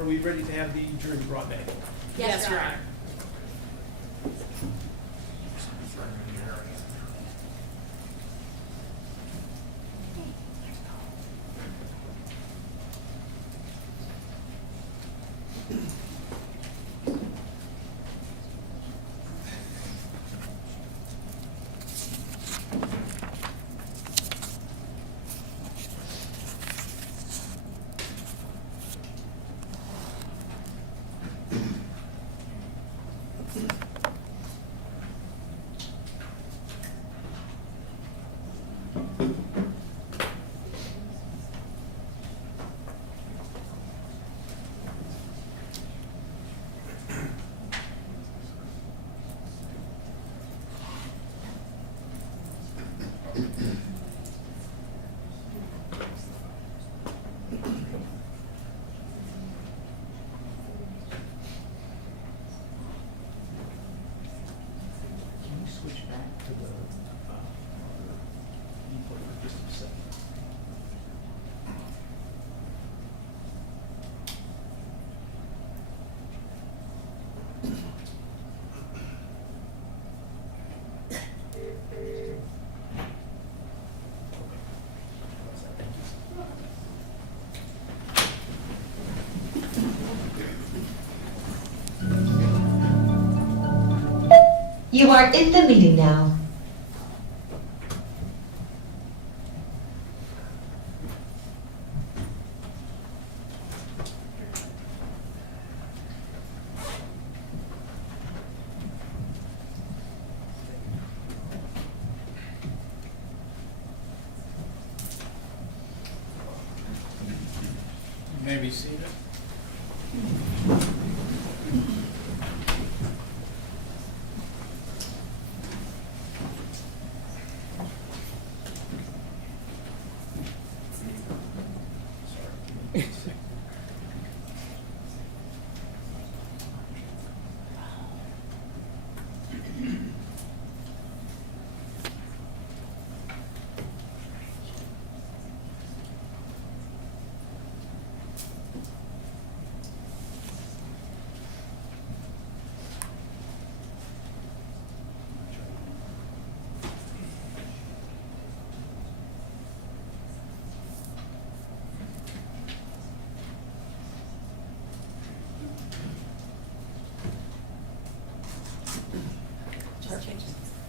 are we ready to have the jury brought back? Yes, Your Honor. Can you switch back to the input for just a second? You are in the meeting now. You may be seated.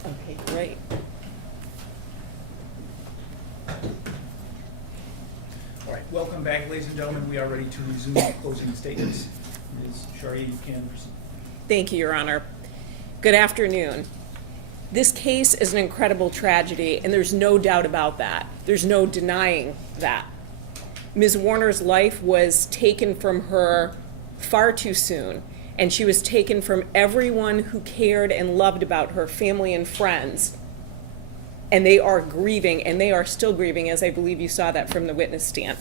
Okay, great. All right, welcome back, ladies and gentlemen. We are ready to resume closing statements. Ms. Sharia, you can proceed. Thank you, Your Honor. Good afternoon. This case is an incredible tragedy, and there's no doubt about that. There's no denying that. Ms. Warner's life was taken from her far too soon, and she was taken from everyone who cared and loved about her, family and friends. And they are grieving, and they are still grieving, as I believe you saw that from the witness stand.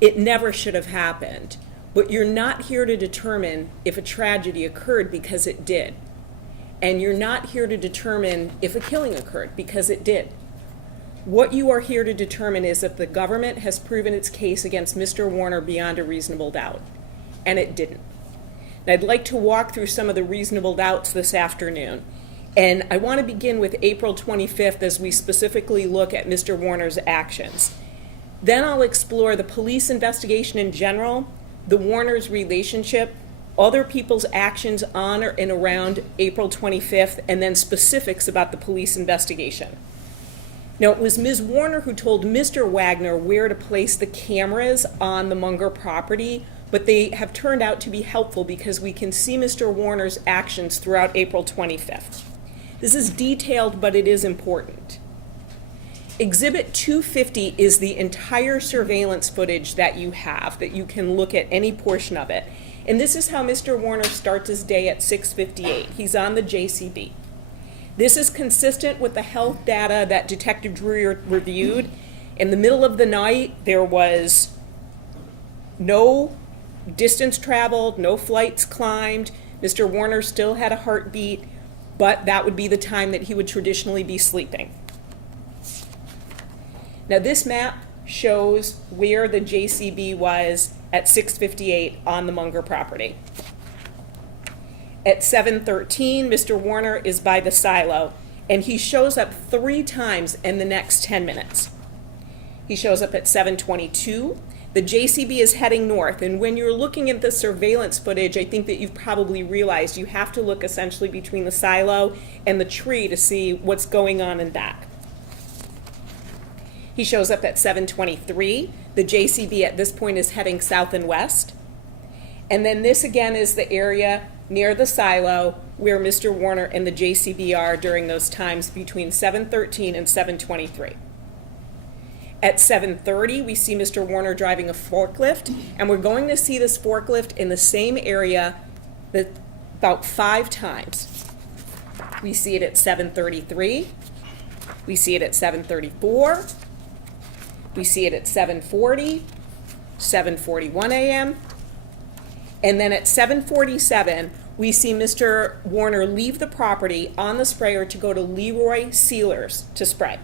It never should have happened, but you're not here to determine if a tragedy occurred, because it did. And you're not here to determine if a killing occurred, because it did. What you are here to determine is if the government has proven its case against Mr. Warner beyond a reasonable doubt, and it didn't. And I'd like to walk through some of the reasonable doubts this afternoon. And I want to begin with April 25th as we specifically look at Mr. Warner's actions. Then I'll explore the police investigation in general, the Warner's relationship, other people's actions on or and around April 25th, and then specifics about the police investigation. Now, it was Ms. Warner who told Mr. Wagner where to place the cameras on the Munger property, but they have turned out to be helpful because we can see Mr. Warner's actions throughout April 25th. This is detailed, but it is important. Exhibit 250 is the entire surveillance footage that you have, that you can look at any portion of it. And this is how Mr. Warner starts his day at 6:58. He's on the JCB. This is consistent with the health data that Detective Drew reviewed. In the middle of the night, there was no distance traveled, no flights climbed. Mr. Warner still had a heartbeat, but that would be the time that he would traditionally be sleeping. Now, this map shows where the JCB was at 6:58 on the Munger property. At 7:13, Mr. Warner is by the silo, and he shows up 3 times in the next 10 minutes. He shows up at 7:22. The JCB is heading north, and when you're looking at the surveillance footage, I think that you've probably realized you have to look essentially between the silo and the tree to see what's going on in back. He shows up at 7:23. The JCB at this point is heading south and west. And then this again is the area near the silo where Mr. Warner and the JCB are during those times between 7:13 and 7:23. At 7:30, we see Mr. Warner driving a forklift, and we're going to see this forklift in the same area about 5 times. We see it at 7:33, we see it at 7:34, we see it at 7:40, 7:41 a.m., and then at 7:47, we see Mr. Warner leave the property on the sprayer to go to Leroy Sealers to spray.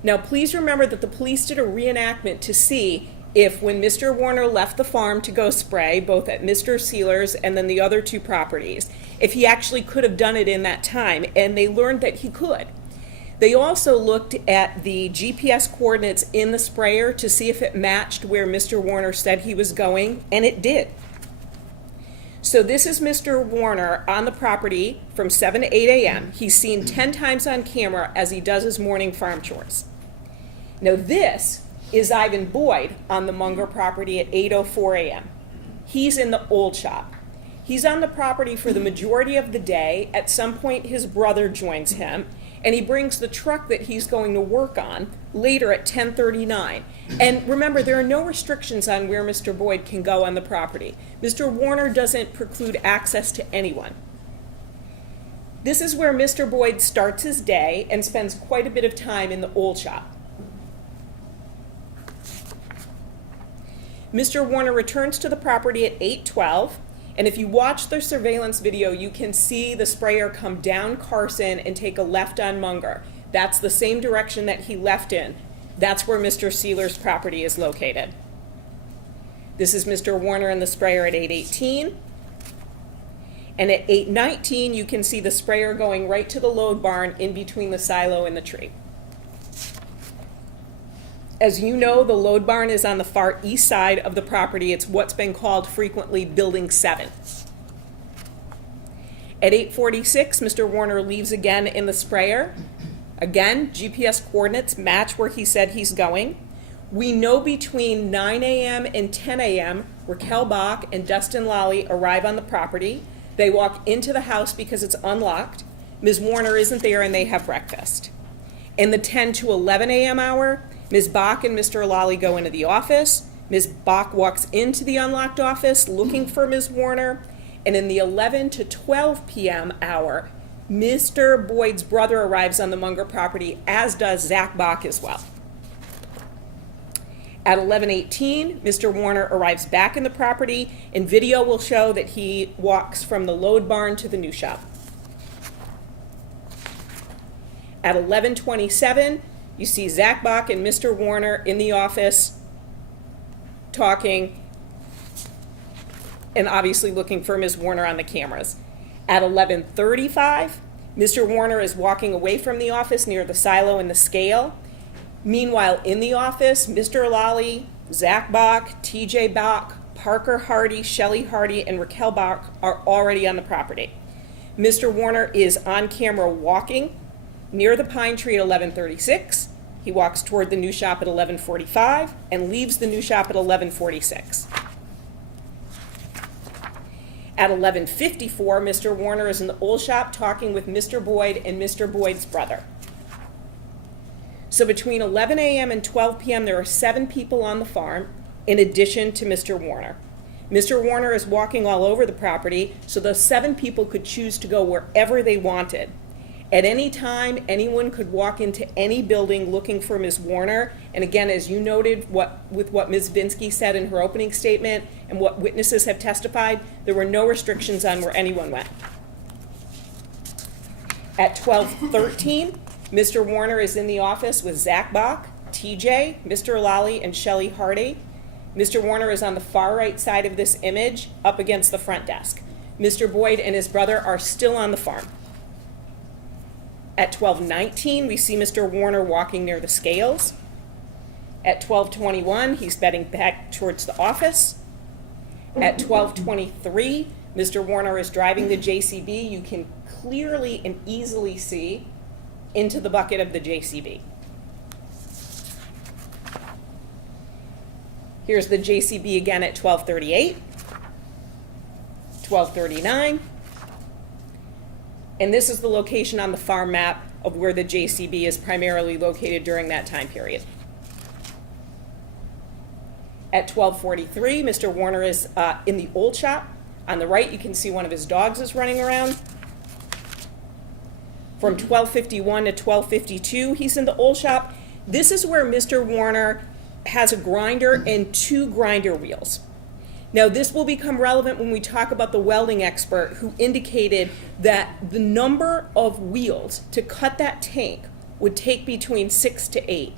Now, please remember that the police did a reenactment to see if when Mr. Warner left the farm to go spray, both at Mr. Sealers and then the other 2 properties, if he actually could have done it in that time, and they learned that he could. They also looked at the GPS coordinates in the sprayer to see if it matched where Mr. Warner said he was going, and it did. So this is Mr. Warner on the property from 7 to 8 a.m. He's seen 10 times on camera as he does his morning farm chores. Now this is Ivan Boyd on the Munger property at 8:04 a.m. He's in the old shop. He's on the property for the majority of the day. At some point his brother joins him, and he brings the truck that he's going to work on later at 10:39. And remember, there are no restrictions on where Mr. Boyd can go on the property. Mr. Warner doesn't preclude access to anyone. This is where Mr. Boyd starts his day and spends quite a bit of time in the old shop. Mr. Warner returns to the property at 8:12. And if you watch the surveillance video, you can see the sprayer come down Carson and take a left on Munger. That's the same direction that he left in. That's where Mr. Sealer's property is located. This is Mr. Warner and the sprayer at 8:18. And at 8:19, you can see the sprayer going right to the load barn in between the silo and the tree. As you know, the load barn is on the far east side of the property. It's what's been called frequently Building 7. At 8:46, Mr. Warner leaves again in the sprayer. Again, GPS coordinates match where he said he's going. We know between 9 a.m. and 10 a.m., Raquel Bach and Dustin Lally arrive on the property. They walk into the house because it's unlocked. Ms. Warner isn't there, and they have breakfast. In the 10 to 11 a.m. hour, Ms. Bach and Mr. Lally go into the office. Ms. Bach walks into the unlocked office looking for Ms. Warner. And in the 11 to 12 p.m. hour, Mr. Boyd's brother arrives on the Munger property, as does Zach Bach as well. At 11:18, Mr. Warner arrives back in the property, and video will show that he walks from the load barn to the new shop. At 11:27, you see Zach Bach and Mr. Warner in the office talking and obviously looking for Ms. Warner on the cameras. At 11:35, Mr. Warner is walking away from the office near the silo and the scale. Meanwhile, in the office, Mr. Lally, Zach Bach, TJ Bach, Parker Hardy, Shelley Hardy, and Raquel Bach are already on the property. Mr. Warner is on camera walking near the pine tree at 11:36. He walks toward the new shop at 11:45 and leaves the new shop at 11:46. At 11:54, Mr. Warner is in the old shop talking with Mr. Boyd and Mr. Boyd's brother. So between 11 a.m. and 12 p.m., there are 7 people on the farm, in addition to Mr. Warner. Mr. Warner is walking all over the property, so those 7 people could choose to go wherever they wanted. At any time, anyone could walk into any building looking for Ms. Warner. And again, as you noted, with what Ms. Vinsky said in her opening statement and what witnesses have testified, there were no restrictions on where anyone went. At 12:13, Mr. Warner is in the office with Zach Bach, TJ, Mr. Lally, and Shelley Hardy. Mr. Warner is on the far right side of this image, up against the front desk. Mr. Boyd and his brother are still on the farm. At 12:19, we see Mr. Warner walking near the scales. At 12:21, he's heading back towards the office. At 12:23, Mr. Warner is driving the JCB. You can clearly and easily see into the bucket of the JCB. Here's the JCB again at 12:38, 12:39, and this is the location on the farm map of where the JCB is primarily located during that time period. At 12:43, Mr. Warner is in the old shop. On the right, you can see one of his dogs is running around. From 12:51 to 12:52, he's in the old shop. This is where Mr. Warner has a grinder and 2 grinder wheels. Now, this will become relevant when we talk about the welding expert who indicated that the number of wheels to cut that tank would take between 6 to 8.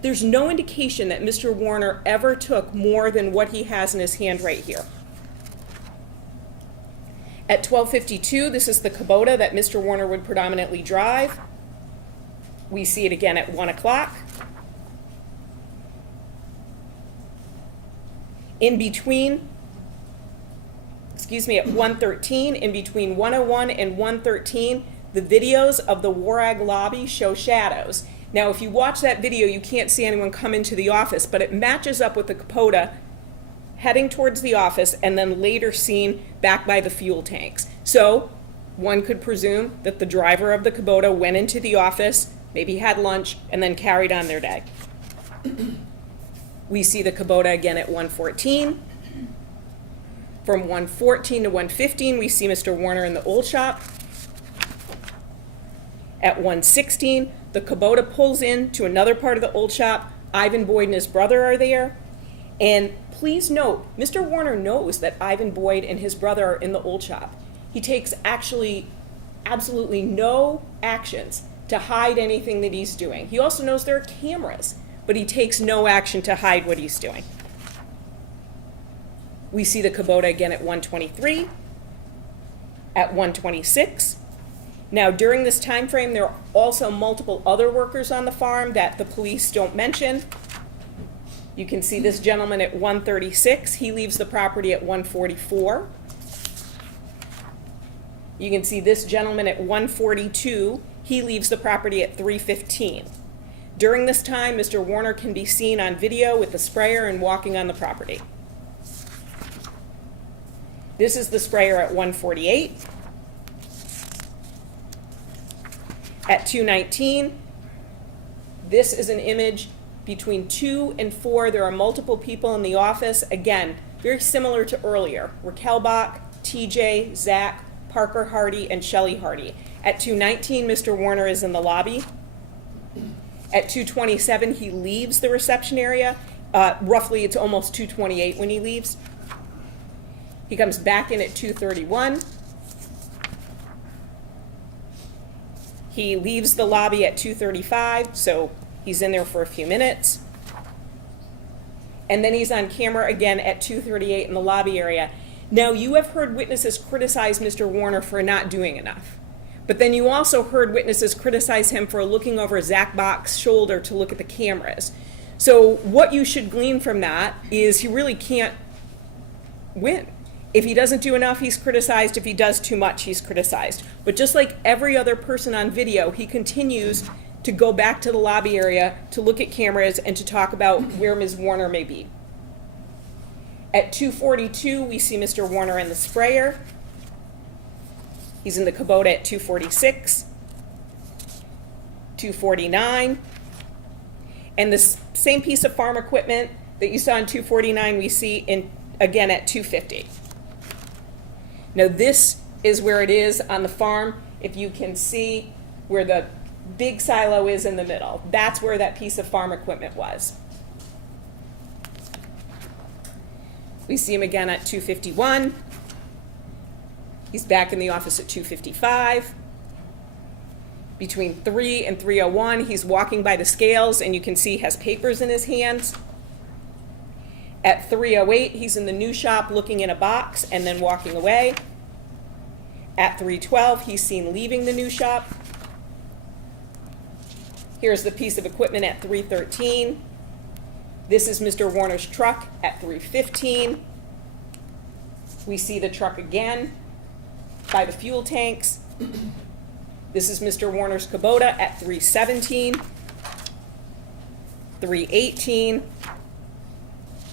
There's no indication that Mr. Warner ever took more than what he has in his hand right here. At 12:52, this is the Kubota that Mr. Warner would predominantly drive. We see it again at 1 o'clock. In between, at 1:13, in between 1:01 and 1:13, the videos of the Warag lobby show shadows. Now, if you watch that video, you can't see anyone come into the office, but it matches up with the Kubota heading towards the office and then later seen back by the fuel tanks. So one could presume that the driver of the Kubota went into the office, maybe had lunch, and then carried on their day. We see the Kubota again at 1:14. From 1:14 to 1:15, we see Mr. Warner in the old shop. At 1:16, the Kubota pulls in to another part of the old shop. Ivan Boyd and his brother are there. And please note, Mr. Warner knows that Ivan Boyd and his brother are in the old shop. He takes actually absolutely no actions to hide anything that he's doing. He also knows there are cameras, but he takes no action to hide what he's doing. We see the Kubota again at 1:23, at 1:26. Now, during this time frame, there are also multiple other workers on the farm that the police don't mention. You can see this gentleman at 1:36. He leaves the property at 1:44. You can see this gentleman at 1:42. He leaves the property at 3:15. During this time, Mr. Warner can be seen on video with the sprayer and walking on the property. This is the sprayer at 1:48. At 2:19, this is an image between 2 and 4. There are multiple people in the office. Again, very similar to earlier. Raquel Bach, TJ, Zach, Parker Hardy, and Shelley Hardy. At 2:19, Mr. Warner is in the lobby. At 2:27, he leaves the reception area. Roughly, it's almost 2:28 when he leaves. He comes back in at 2:31. He leaves the lobby at 2:35, so he's in there for a few minutes. And then he's on camera again at 2:38 in the lobby area. Now, you have heard witnesses criticize Mr. Warner for not doing enough. But then you also heard witnesses criticize him for looking over Zach Bach's shoulder to look at the cameras. So what you should glean from that is he really can't win. If he doesn't do enough, he's criticized. If he does too much, he's criticized. But just like every other person on video, he continues to go back to the lobby area to look at cameras and to talk about where Ms. Warner may be. At 2:42, we see Mr. Warner in the sprayer. He's in the Kubota at 2:46, 2:49. And the same piece of farm equipment that you saw in 2:49, we see again at 2:50. Now, this is where it is on the farm. If you can see where the big silo is in the middle, that's where that piece of farm equipment was. We see him again at 2:51. He's back in the office at 2:55. Between 3 and 3:01, he's walking by the scales, and you can see he has papers in his hands. At 3:08, he's in the new shop looking in a box and then walking away. At 3:12, he's seen leaving the new shop. Here's the piece of equipment at 3:13. This is Mr. Warner's truck at 3:15. We see the truck again by the fuel tanks. This is Mr. Warner's Kubota at 3:17, 3:18,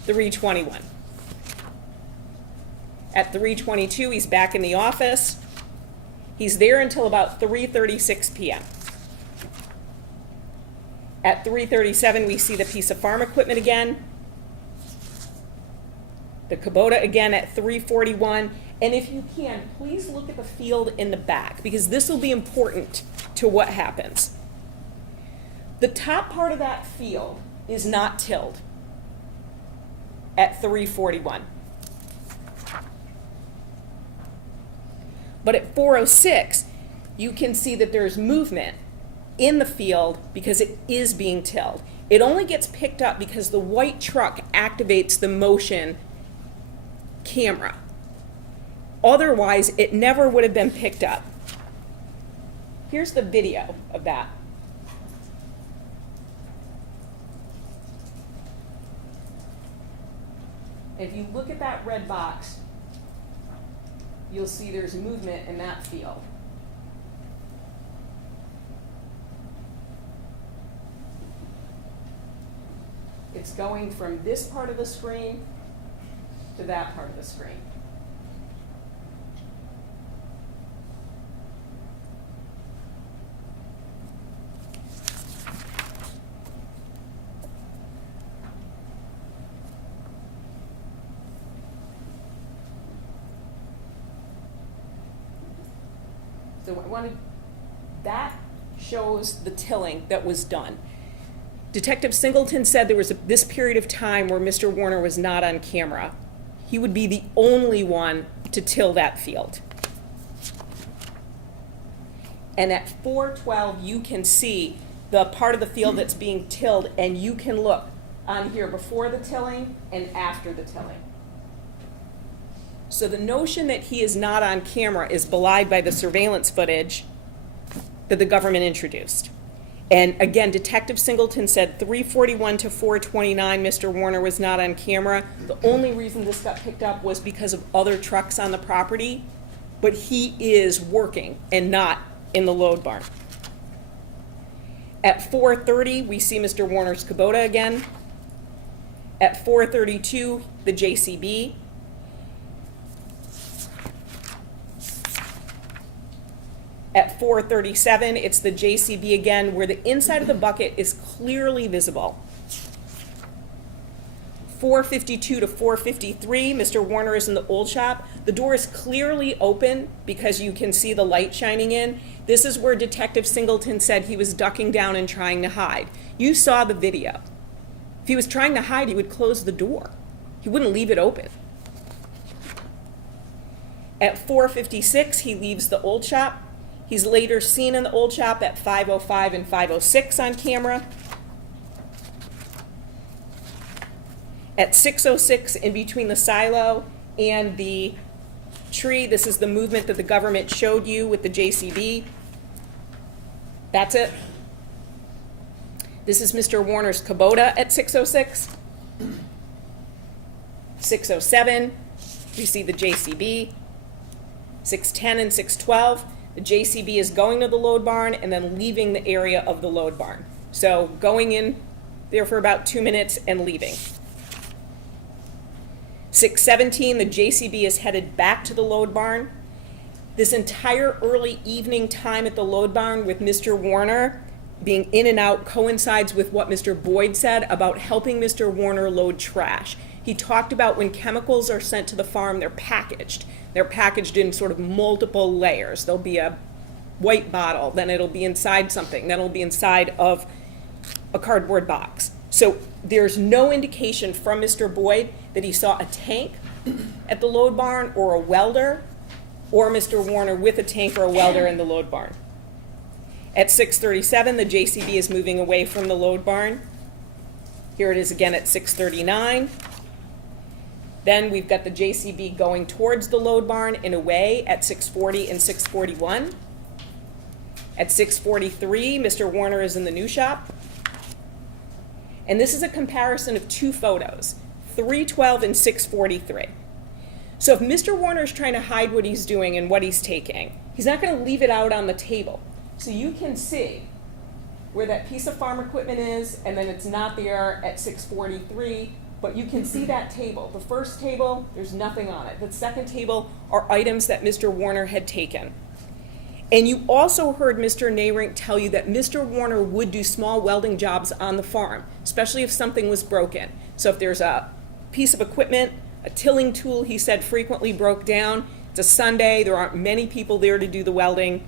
3:21. At 3:22, he's back in the office. He's there until about 3:36 p.m. At 3:37, we see the piece of farm equipment again. The Kubota again at 3:41. And if you can, please look at the field in the back, because this will be important to what happens. The top part of that field is not tilled at 3:41. But at 4:06, you can see that there's movement in the field because it is being tilled. It only gets picked up because the white truck activates the motion camera. Otherwise, it never would have been picked up. Here's the video of that. If you look at that red box, you'll see there's movement in that field. It's going from this part of the screen to that part of the screen. So that shows the tilling that was done. Detective Singleton said there was this period of time where Mr. Warner was not on camera. He would be the only one to till that field. And at 4:12, you can see the part of the field that's being tilled, and you can look on here before the tilling and after the tilling. So the notion that he is not on camera is belied by the surveillance footage that the government introduced. And again, Detective Singleton said 3:41 to 4:29, Mr. Warner was not on camera. The only reason this got picked up was because of other trucks on the property, but he is working and not in the load barn. At 4:30, we see Mr. Warner's Kubota again. At 4:32, the JCB. At 4:37, it's the JCB again, where the inside of the bucket is clearly visible. 4:52 to 4:53, Mr. Warner is in the old shop. The door is clearly open because you can see the light shining in. This is where Detective Singleton said he was ducking down and trying to hide. You saw the video. If he was trying to hide, he would close the door. He wouldn't leave it open. At 4:56, he leaves the old shop. He's later seen in the old shop at 5:05 and 5:06 on camera. At 6:06, in between the silo and the tree, this is the movement that the government showed you with the JCB. That's it. This is Mr. Warner's Kubota at 6:06. 6:07, you see the JCB. 6:10 and 6:12. The JCB is going to the load barn and then leaving the area of the load barn. So going in there for about 2 minutes and leaving. 6:17, the JCB is headed back to the load barn. This entire early evening time at the load barn with Mr. Warner being in and out coincides with what Mr. Boyd said about helping Mr. Warner load trash. He talked about when chemicals are sent to the farm, they're packaged. They're packaged in sort of multiple layers. There'll be a white bottle, then it'll be inside something, then it'll be inside of a cardboard box. So there's no indication from Mr. Boyd that he saw a tank at the load barn or a welder, or Mr. Warner with a tank or a welder in the load barn. At 6:37, the JCB is moving away from the load barn. Here it is again at 6:39. Then we've got the JCB going towards the load barn and away at 6:40 and 6:41. At 6:43, Mr. Warner is in the new shop. And this is a comparison of two photos, 3:12 and 6:43. So if Mr. Warner is trying to hide what he's doing and what he's taking, he's not going to leave it out on the table. So you can see where that piece of farm equipment is, and then it's not there at 6:43, but you can see that table. The first table, there's nothing on it. The second table are items that Mr. Warner had taken. And you also heard Mr. Nayrink tell you that Mr. Warner would do small welding jobs on the farm, especially if something was broken. So if there's a piece of equipment, a tilling tool he said frequently broke down, it's a Sunday, there aren't many people there to do the welding,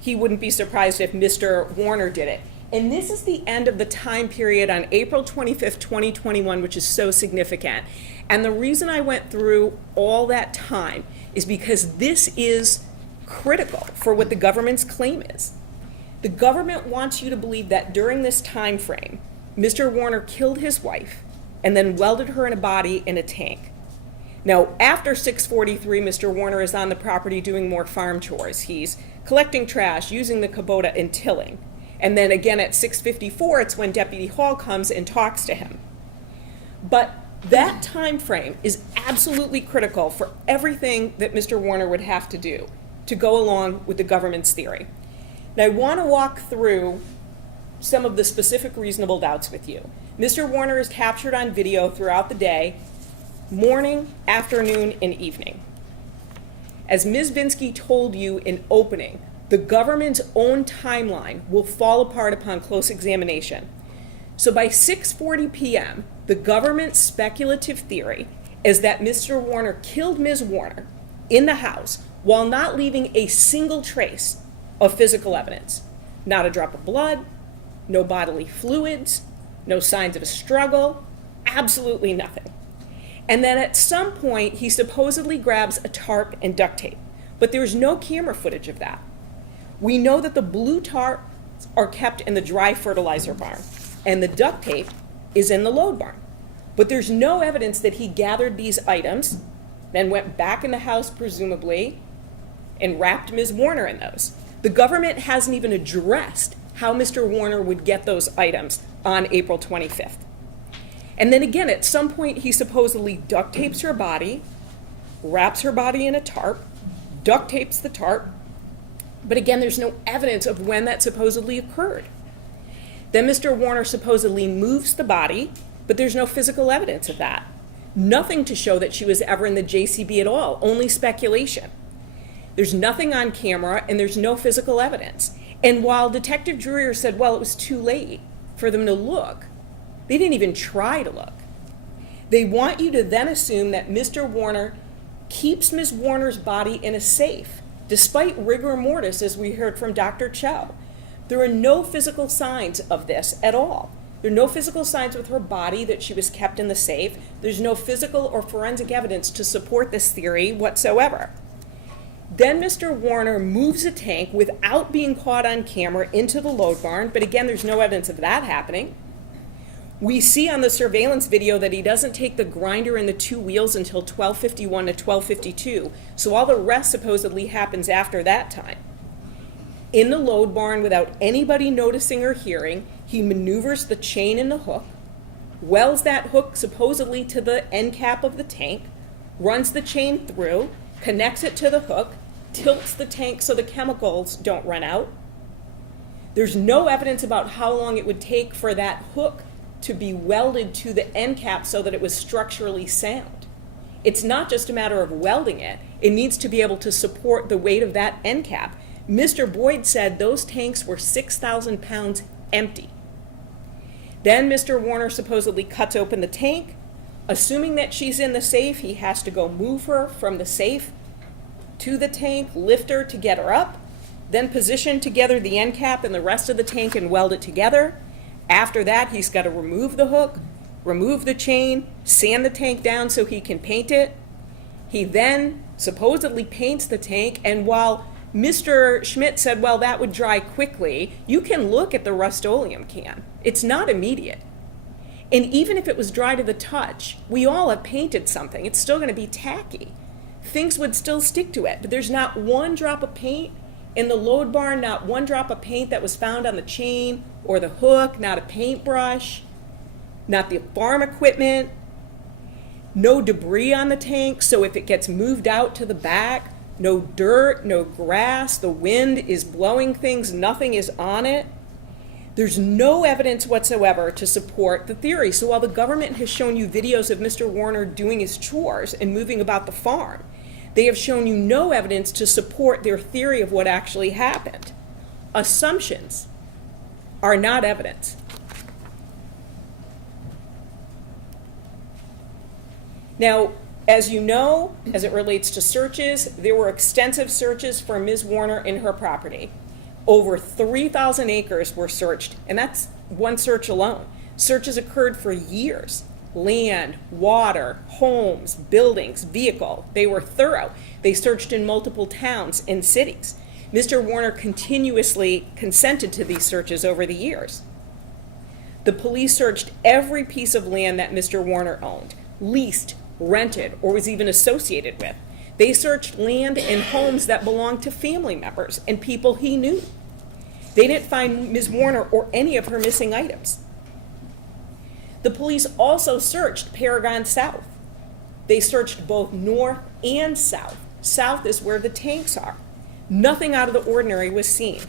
he wouldn't be surprised if Mr. Warner did it. And this is the end of the time period on April 25th, 2021, which is so significant. And the reason I went through all that time is because this is critical for what the government's claim is. The government wants you to believe that during this time frame, Mr. Warner killed his wife and then welded her in a body in a tank. Now, after 6:43, Mr. Warner is on the property doing more farm chores. He's collecting trash, using the Kubota, and tilling. And then again at 6:54, it's when Deputy Hall comes and talks to him. But that time frame is absolutely critical for everything that Mr. Warner would have to do to go along with the government's theory. Now, I want to walk through some of the specific reasonable doubts with you. Mr. Warner is captured on video throughout the day, morning, afternoon, and evening. As Ms. Vinsky told you in opening, the government's own timeline will fall apart upon close examination. So by 6:40 p.m., the government's speculative theory is that Mr. Warner killed Ms. Warner in the house while not leaving a single trace of physical evidence. Not a drop of blood, no bodily fluids, no signs of a struggle, absolutely nothing. And then at some point, he supposedly grabs a tarp and duct tape, but there's no camera footage of that. We know that the blue tarps are kept in the dry fertilizer barn, and the duct tape is in the load barn. But there's no evidence that he gathered these items, then went back in the house, presumably, and wrapped Ms. Warner in those. The government hasn't even addressed how Mr. Warner would get those items on April 25th. And then again, at some point, he supposedly duct tapes her body, wraps her body in a tarp, duct tapes the tarp, but again, there's no evidence of when that supposedly occurred. Then Mr. Warner supposedly moves the body, but there's no physical evidence of that. Nothing to show that she was ever in the JCB at all, only speculation. There's nothing on camera, and there's no physical evidence. And while Detective Dreyer said, well, it was too late for them to look, they didn't even try to look. They want you to then assume that Mr. Warner keeps Ms. Warner's body in a safe, despite rigor mortis, as we heard from Dr. Cho. There are no physical signs of this at all. There are no physical signs with her body that she was kept in the safe. There's no physical or forensic evidence to support this theory whatsoever. Then Mr. Warner moves a tank without being caught on camera into the load barn, but again, there's no evidence of that happening. We see on the surveillance video that he doesn't take the grinder and the two wheels until 12:51 to 12:52, so all the rest supposedly happens after that time. In the load barn, without anybody noticing or hearing, he maneuvers the chain and the hook, welds that hook supposedly to the end cap of the tank, runs the chain through, connects it to the hook, tilts the tank so the chemicals don't run out. There's no evidence about how long it would take for that hook to be welded to the end cap so that it was structurally sound. It's not just a matter of welding it. It needs to be able to support the weight of that end cap. Mr. Boyd said those tanks were 6,000 pounds empty. Then Mr. Warner supposedly cuts open the tank. Assuming that she's in the safe, he has to go move her from the safe to the tank, lift her to get her up, then position together the end cap and the rest of the tank and weld it together. After that, he's got to remove the hook, remove the chain, sand the tank down so he can paint it. He then supposedly paints the tank, and while Mr. Schmidt said, well, that would dry quickly, you can look at the Rust-Oleum can. It's not immediate. And even if it was dry to the touch, we all have painted something. It's still going to be tacky. Things would still stick to it, but there's not one drop of paint in the load barn, not one drop of paint that was found on the chain or the hook, not a paintbrush, not the farm equipment, no debris on the tank, so if it gets moved out to the back, no dirt, no grass, the wind is blowing things, nothing is on it. There's no evidence whatsoever to support the theory. So while the government has shown you videos of Mr. Warner doing his chores and moving about the farm, they have shown you no evidence to support their theory of what actually happened. Assumptions are not evidence. Now, as you know, as it relates to searches, there were extensive searches for Ms. Warner in her property. Over 3,000 acres were searched, and that's one search alone. Searches occurred for years. Land, water, homes, buildings, vehicle. They were thorough. They searched in multiple towns and cities. Mr. Warner continuously consented to these searches over the years. The police searched every piece of land that Mr. Warner owned, leased, rented, or was even associated with. They searched land and homes that belonged to family members and people he knew. They didn't find Ms. Warner or any of her missing items. The police also searched Paragon South. They searched both north and south. South is where the tanks are. Nothing out of the ordinary was seen.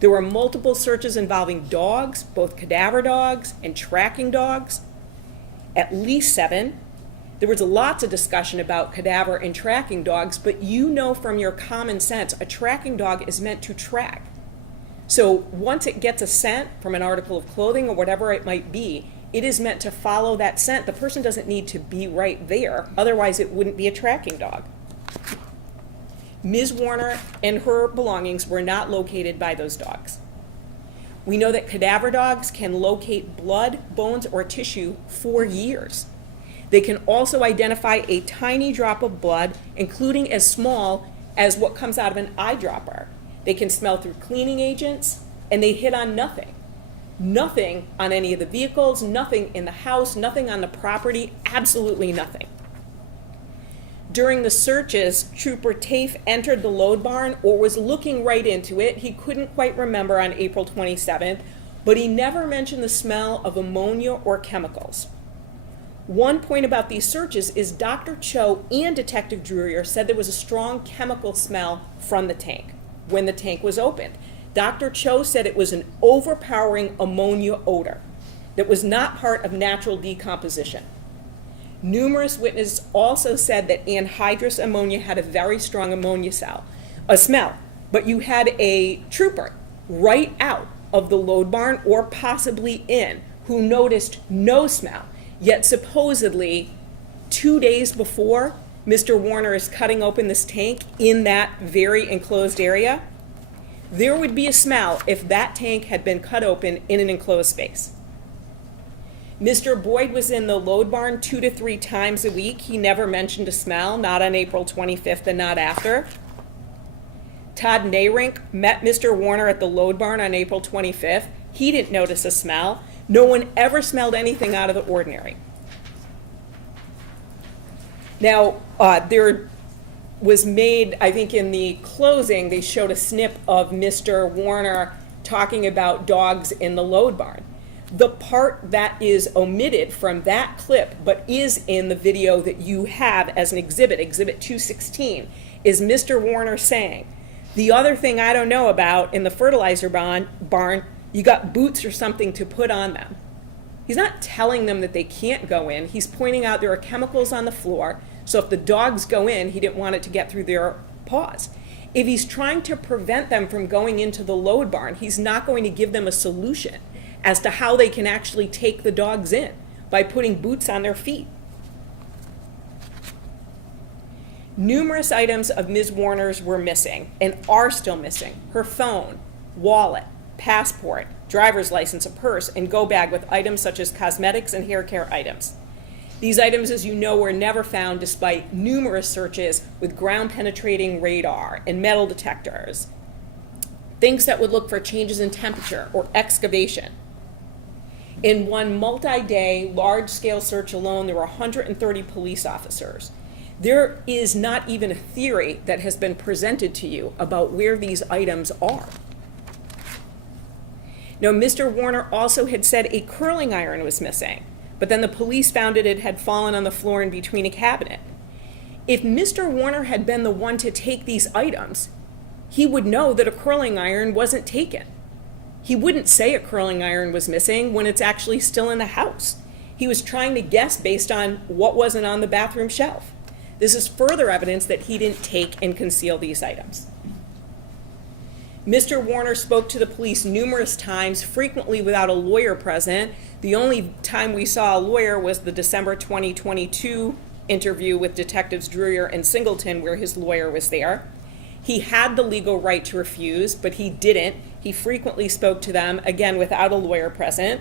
There were multiple searches involving dogs, both cadaver dogs and tracking dogs, at least 7. There was lots of discussion about cadaver and tracking dogs, but you know from your common sense, a tracking dog is meant to track. So once it gets a scent from an article of clothing or whatever it might be, it is meant to follow that scent. The person doesn't need to be right there, otherwise it wouldn't be a tracking dog. Ms. Warner and her belongings were not located by those dogs. We know that cadaver dogs can locate blood, bones, or tissue for years. They can also identify a tiny drop of blood, including as small as what comes out of an eyedropper. They can smell through cleaning agents, and they hit on nothing. Nothing on any of the vehicles, nothing in the house, nothing on the property, absolutely nothing. During the searches, Trooper Tafe entered the load barn or was looking right into it. He couldn't quite remember on April 27th, but he never mentioned the smell of ammonia or chemicals. One point about these searches is Dr. Cho and Detective Druyer said there was a strong chemical smell from the tank when the tank was opened. Dr. Cho said it was an overpowering ammonia odor that was not part of natural decomposition. Numerous witnesses also said that anhydrous ammonia had a very strong smell, but you had a trooper right out of the load barn or possibly in who noticed no smell, yet supposedly 2 days before Mr. Warner is cutting open this tank in that very enclosed area, there would be a smell if that tank had been cut open in an enclosed space. Mr. Boyd was in the load barn 2 to 3 times a week. He never mentioned a smell, not on April 25th and not after. Todd Nayrink met Mr. Warner at the load barn on April 25th. He didn't notice a smell. No one ever smelled anything out of the ordinary. Now, there was made, I think in the closing, they showed a snip of Mr. Warner talking about dogs in the load barn. The part that is omitted from that clip, but is in the video that you have as an exhibit, Exhibit 216, is Mr. Warner saying, the other thing I don't know about in the fertilizer barn, you got boots or something to put on them. He's not telling them that they can't go in. He's pointing out there are chemicals on the floor, so if the dogs go in, he didn't want it to get through their paws. If he's trying to prevent them from going into the load barn, he's not going to give them a solution as to how they can actually take the dogs in by putting boots on their feet. Numerous items of Ms. Warner's were missing and are still missing. Her phone, wallet, passport, driver's license, a purse, and go bag with items such as cosmetics and hair care items. These items, as you know, were never found despite numerous searches with ground-penetrating radar and metal detectors, things that would look for changes in temperature or excavation. In one multi-day, large-scale search alone, there were 130 police officers. There is not even a theory that has been presented to you about where these items are. Now, Mr. Warner also had said a curling iron was missing, but then the police found it had fallen on the floor in between a cabinet. If Mr. Warner had been the one to take these items, he would know that a curling iron wasn't taken. He wouldn't say a curling iron was missing when it's actually still in the house. He was trying to guess based on what wasn't on the bathroom shelf. This is further evidence that he didn't take and conceal these items. Mr. Warner spoke to the police numerous times, frequently without a lawyer present. The only time we saw a lawyer was the December 2022 interview with Detectives Druyer and Singleton, where his lawyer was there. He had the legal right to refuse, but he didn't. He frequently spoke to them, again, without a lawyer present.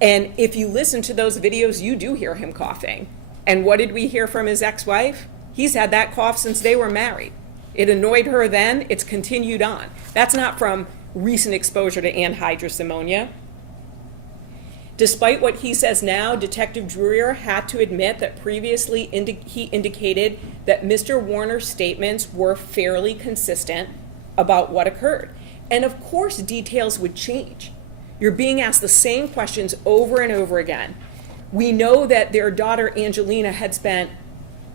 And if you listen to those videos, you do hear him coughing. And what did we hear from his ex-wife? He's had that cough since they were married. It annoyed her then, it's continued on. That's not from recent exposure to anhydrous ammonia. Despite what he says now, Detective Druyer had to admit that previously he indicated that Mr. Warner's statements were fairly consistent about what occurred. And of course, details would change. You're being asked the same questions over and over again. We know that their daughter Angelina had spent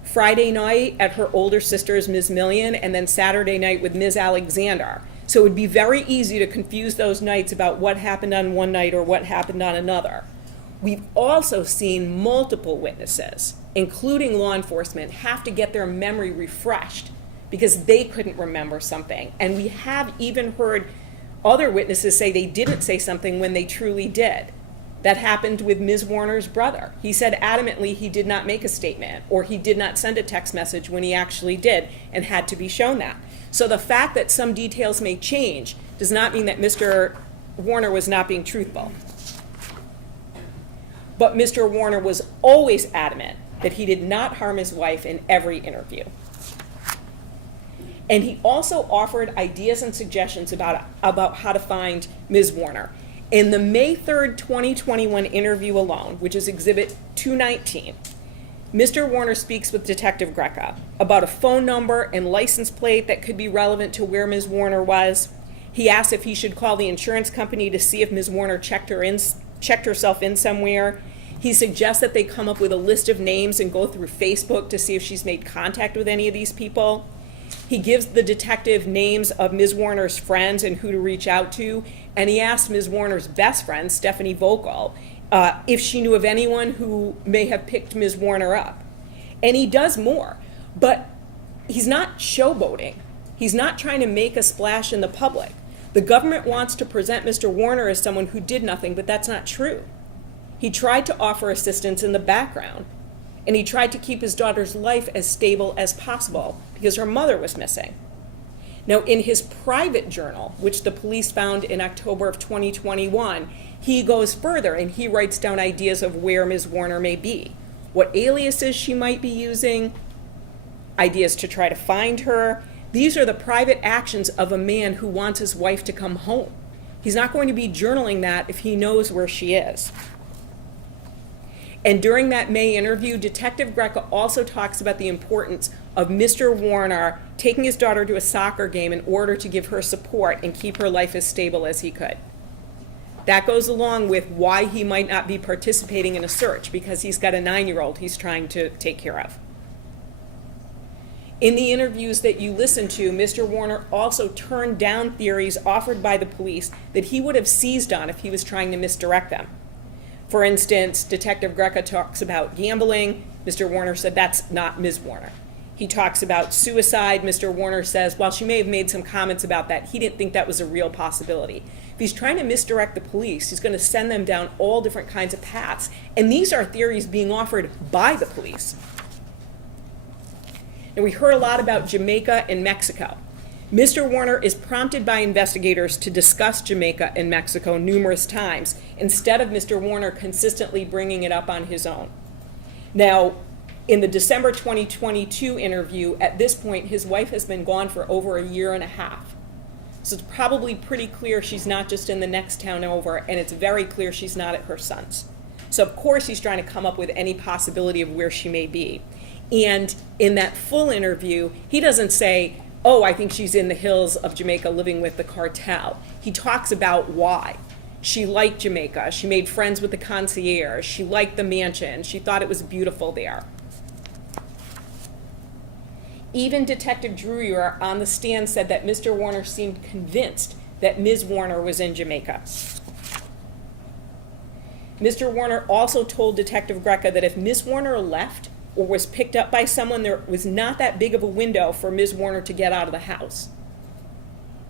Friday night at her older sister's, Ms. Million, and then Saturday night with Ms. Alexander. So it would be very easy to confuse those nights about what happened on one night or what happened on another. We've also seen multiple witnesses, including law enforcement, have to get their memory refreshed because they couldn't remember something. And we have even heard other witnesses say they didn't say something when they truly did. That happened with Ms. Warner's brother. He said adamantly he did not make a statement or he did not send a text message when he actually did and had to be shown that. So the fact that some details may change does not mean that Mr. Warner was not being truthful. But Mr. Warner was always adamant that he did not harm his wife in every interview. And he also offered ideas and suggestions about how to find Ms. Warner. In the May 3rd, 2021 interview alone, which is Exhibit 219, Mr. Warner speaks with Detective Greca about a phone number and license plate that could be relevant to where Ms. Warner was. He asks if he should call the insurance company to see if Ms. Warner checked herself in somewhere. He suggests that they come up with a list of names and go through Facebook to see if she's made contact with any of these people. He gives the detective names of Ms. Warner's friends and who to reach out to, and he asks Ms. Warner's best friend, Stephanie Vogel, if she knew of anyone who may have picked Ms. Warner up. And he does more, but he's not showboating. He's not trying to make a splash in the public. The government wants to present Mr. Warner as someone who did nothing, but that's not true. He tried to offer assistance in the background, and he tried to keep his daughter's life as stable as possible because her mother was missing. Now, in his private journal, which the police found in October of 2021, he goes further and he writes down ideas of where Ms. Warner may be, what aliases she might be using, ideas to try to find her. These are the private actions of a man who wants his wife to come home. He's not going to be journaling that if he knows where she is. And during that May interview, Detective Greca also talks about the importance of Mr. Warner taking his daughter to a soccer game in order to give her support and keep her life as stable as he could. That goes along with why he might not be participating in a search, because he's got a 9-year-old he's trying to take care of. In the interviews that you listened to, Mr. Warner also turned down theories offered by the police that he would have seized on if he was trying to misdirect them. For instance, Detective Greca talks about gambling. Mr. Warner said that's not Ms. Warner. He talks about suicide. Mr. Warner says, while she may have made some comments about that, he didn't think that was a real possibility. If he's trying to misdirect the police, he's going to send them down all different kinds of paths. And these are theories being offered by the police. And we heard a lot about Jamaica and Mexico. Mr. Warner is prompted by investigators to discuss Jamaica and Mexico numerous times, instead of Mr. Warner consistently bringing it up on his own. Now, in the December 2022 interview, at this point, his wife has been gone for over a year and a half. So it's probably pretty clear she's not just in the next town over, and it's very clear she's not at her son's. So of course he's trying to come up with any possibility of where she may be. And in that full interview, he doesn't say, oh, I think she's in the hills of Jamaica living with the cartel. He talks about why. She liked Jamaica. She made friends with the concierge. She liked the mansion. She thought it was beautiful there. Even Detective Drewer on the stand said that Mr. Warner seemed convinced that Ms. Warner was in Jamaica. Mr. Warner also told Detective Greca that if Ms. Warner left or was picked up by someone, there was not that big of a window for Ms. Warner to get out of the house.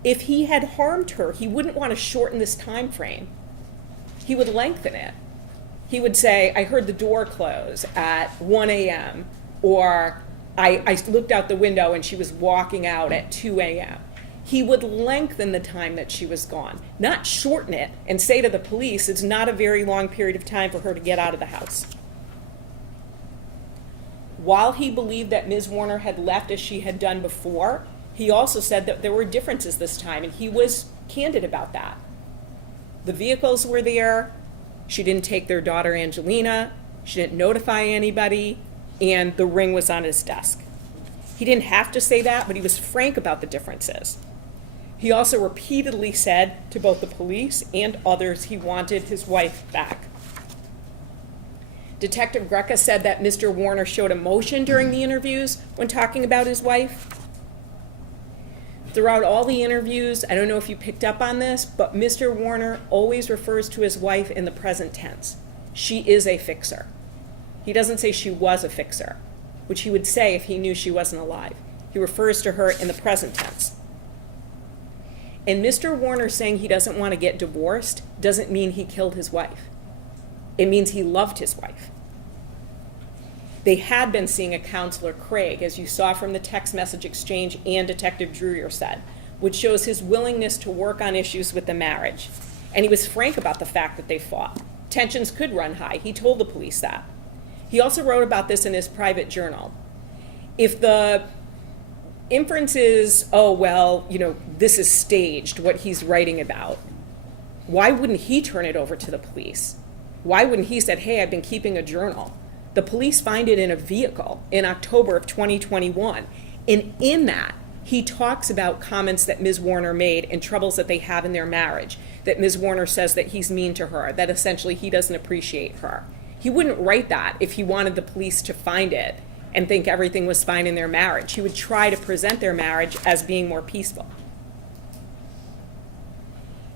If he had harmed her, he wouldn't want to shorten this time frame. He would lengthen it. He would say, I heard the door close at 1 a.m., or I looked out the window and she was walking out at 2 a.m. He would lengthen the time that she was gone, not shorten it and say to the police, it's not a very long period of time for her to get out of the house. While he believed that Ms. Warner had left as she had done before, he also said that there were differences this time, and he was candid about that. The vehicles were there, she didn't take their daughter Angelina, she didn't notify anybody, and the ring was on his desk. He didn't have to say that, but he was frank about the differences. He also repeatedly said to both the police and others he wanted his wife back. Detective Greca said that Mr. Warner showed emotion during the interviews when talking about his wife. Throughout all the interviews, I don't know if you picked up on this, but Mr. Warner always refers to his wife in the present tense. She is a fixer. He doesn't say she was a fixer, which he would say if he knew she wasn't alive. He refers to her in the present tense. And Mr. Warner saying he doesn't want to get divorced doesn't mean he killed his wife. It means he loved his wife. They had been seeing a counselor, Craig, as you saw from the text message exchange and Detective Drewer said, which shows his willingness to work on issues with the marriage. And he was frank about the fact that they fought. Tensions could run high. He told the police that. He also wrote about this in his private journal. If the inference is, oh, well, this is staged, what he's writing about, why wouldn't he turn it over to the police? Why wouldn't he say, hey, I've been keeping a journal? The police find it in a vehicle in October of 2021. And in that, he talks about comments that Ms. Warner made and troubles that they have in their marriage, that Ms. Warner says that he's mean to her, that essentially he doesn't appreciate her. He wouldn't write that if he wanted the police to find it and think everything was fine in their marriage. He would try to present their marriage as being more peaceful.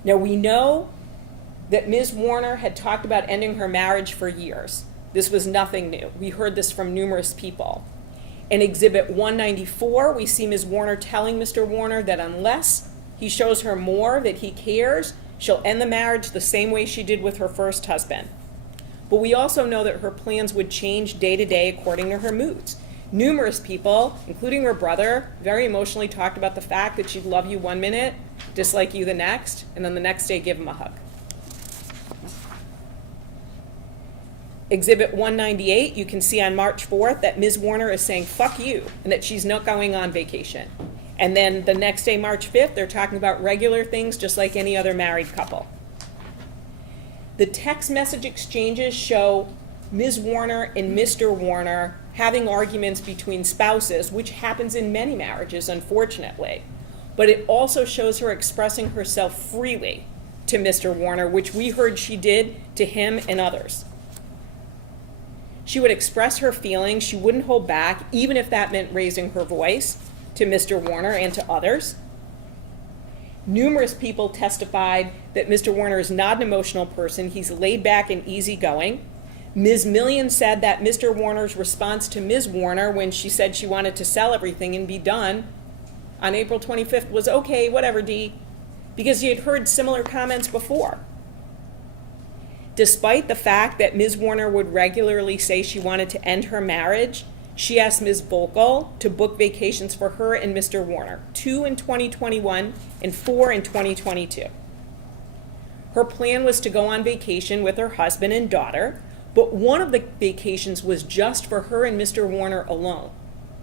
Now, we know that Ms. Warner had talked about ending her marriage for years. This was nothing new. We heard this from numerous people. In Exhibit 194, we see Ms. Warner telling Mr. Warner that unless he shows her more that he cares, she'll end the marriage the same way she did with her first husband. But we also know that her plans would change day to day according to her moods. Numerous people, including her brother, very emotionally talked about the fact that she'd love you one minute, dislike you the next, and then the next day give him a hug. Exhibit 198, you can see on March 4th that Ms. Warner is saying, fuck you, and that she's not going on vacation. And then the next day, March 5th, they're talking about regular things just like any other married couple. The text message exchanges show Ms. Warner and Mr. Warner having arguments between spouses, which happens in many marriages, unfortunately. But it also shows her expressing herself freely to Mr. Warner, which we heard she did to him and others. She would express her feelings. She wouldn't hold back, even if that meant raising her voice to Mr. Warner and to others. Numerous people testified that Mr. Warner is not an emotional person. He's laid back and easygoing. Ms. Millian said that Mr. Warner's response to Ms. Warner when she said she wanted to sell everything and be done on April 25th was, okay, whatever, Dee, because he had heard similar comments before. Despite the fact that Ms. Warner would regularly say she wanted to end her marriage, she asked Ms. Volkel to book vacations for her and Mr. Warner, 2 in 2021 and 4 in 2022. Her plan was to go on vacation with her husband and daughter, but one of the vacations was just for her and Mr. Warner alone,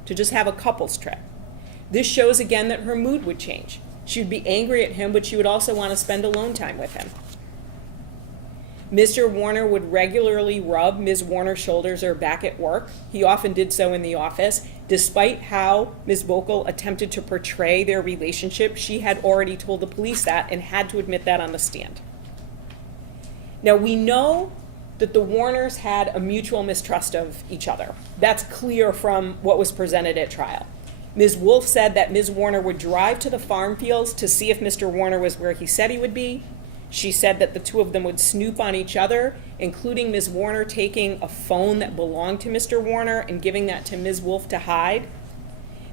to just have a couple's trip. This shows again that her mood would change. She would be angry at him, but she would also want to spend alone time with him. Mr. Warner would regularly rub Ms. Warner's shoulders or back at work. He often did so in the office. Despite how Ms. Vocal attempted to portray their relationship, she had already told the police that and had to admit that on the stand. Now, we know that the Warners had a mutual mistrust of each other. That's clear from what was presented at trial. Ms. Wolf said that Ms. Warner would drive to the farm fields to see if Mr. Warner was where he said he would be. She said that the two of them would snoop on each other, including Ms. Warner taking a phone that belonged to Mr. Warner and giving that to Ms. Wolf to hide.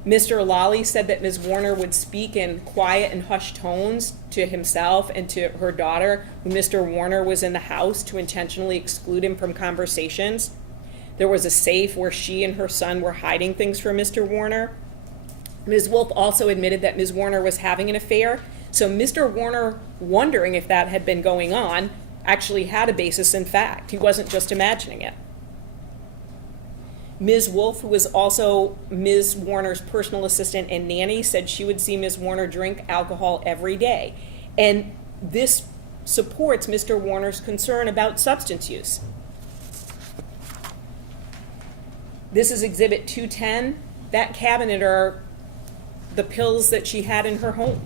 Mr. Lally said that Ms. Warner would speak in quiet and hushed tones to himself and to her daughter when Mr. Warner was in the house to intentionally exclude him from conversations. There was a safe where she and her son were hiding things from Mr. Warner. Ms. Wolf also admitted that Ms. Warner was having an affair, so Mr. Warner, wondering if that had been going on, actually had a basis in fact. He wasn't just imagining it. Ms. Wolf, who was also Ms. Warner's personal assistant and nanny, said she would see Ms. Warner drink alcohol every day. And this supports Mr. Warner's concern about substance use. This is Exhibit 210. That cabinet are the pills that she had in her home.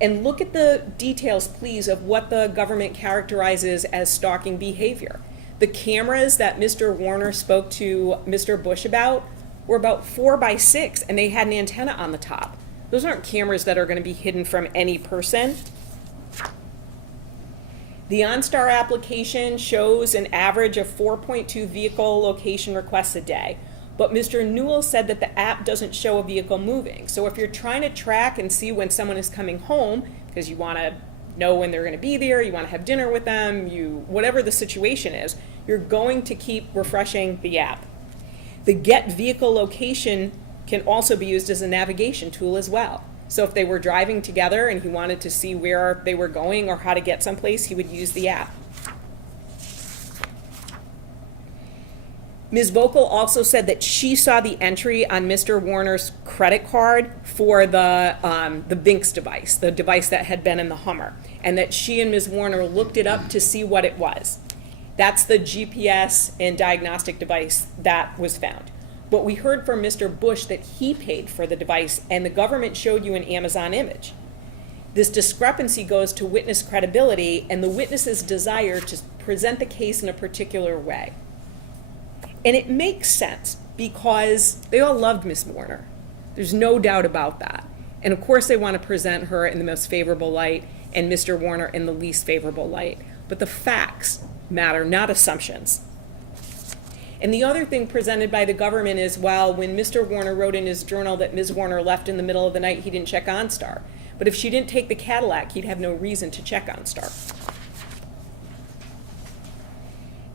And look at the details, please, of what the government characterizes as stalking behavior. The cameras that Mr. Warner spoke to Mr. Bush about were about 4 by 6, and they had an antenna on the top. Those aren't cameras that are going to be hidden from any person. The OnStar application shows an average of 4.2 vehicle location requests a day. But Mr. Newell said that the app doesn't show a vehicle moving. So if you're trying to track and see when someone is coming home, because you want to know when they're going to be there, you want to have dinner with them, whatever the situation is, you're going to keep refreshing the app. The get vehicle location can also be used as a navigation tool as well. So if they were driving together and he wanted to see where they were going or how to get someplace, he would use the app. Ms. Vocal also said that she saw the entry on Mr. Warner's credit card for the Binks device, the device that had been in the Hummer, and that she and Ms. Warner looked it up to see what it was. That's the GPS and diagnostic device that was found. But we heard from Mr. Bush that he paid for the device, and the government showed you an Amazon image. This discrepancy goes to witness credibility and the witness's desire to present the case in a particular way. And it makes sense because they all loved Miss Warner. There's no doubt about that. And of course they want to present her in the most favorable light and Mr. Warner in the least favorable light. But the facts matter, not assumptions. And the other thing presented by the government is, well, when Mr. Warner wrote in his journal that Ms. Warner left in the middle of the night, he didn't check OnStar. But if she didn't take the Cadillac, he'd have no reason to check OnStar.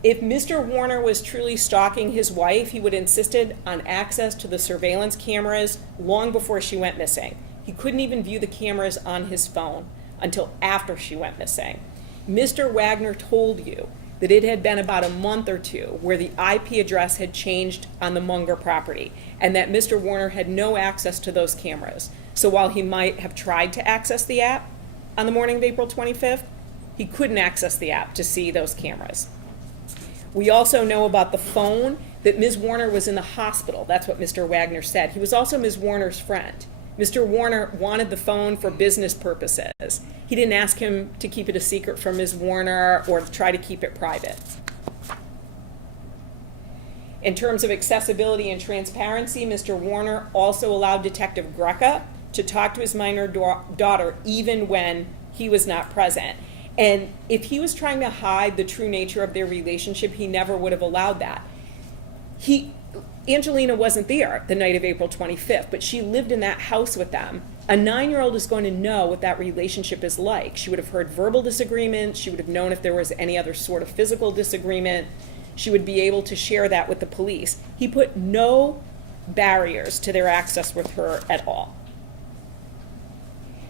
If Mr. Warner was truly stalking his wife, he would have insisted on access to the surveillance cameras long before she went missing. He couldn't even view the cameras on his phone until after she went missing. Mr. Wagner told you that it had been about a month or two where the IP address had changed on the Munger property and that Mr. Warner had no access to those cameras. So while he might have tried to access the app on the morning of April 25th, he couldn't access the app to see those cameras. We also know about the phone, that Ms. Warner was in the hospital. That's what Mr. Wagner said. He was also Ms. Warner's friend. Mr. Warner wanted the phone for business purposes. He didn't ask him to keep it a secret from Ms. Warner or try to keep it private. In terms of accessibility and transparency, Mr. Warner also allowed Detective Greca to talk to his minor daughter even when he was not present. And if he was trying to hide the true nature of their relationship, he never would have allowed that. Angelina wasn't there the night of April 25th, but she lived in that house with them. A 9-year-old is going to know what that relationship is like. She would have heard verbal disagreements. She would have known if there was any other sort of physical disagreement. She would be able to share that with the police. He put no barriers to their access with her at all.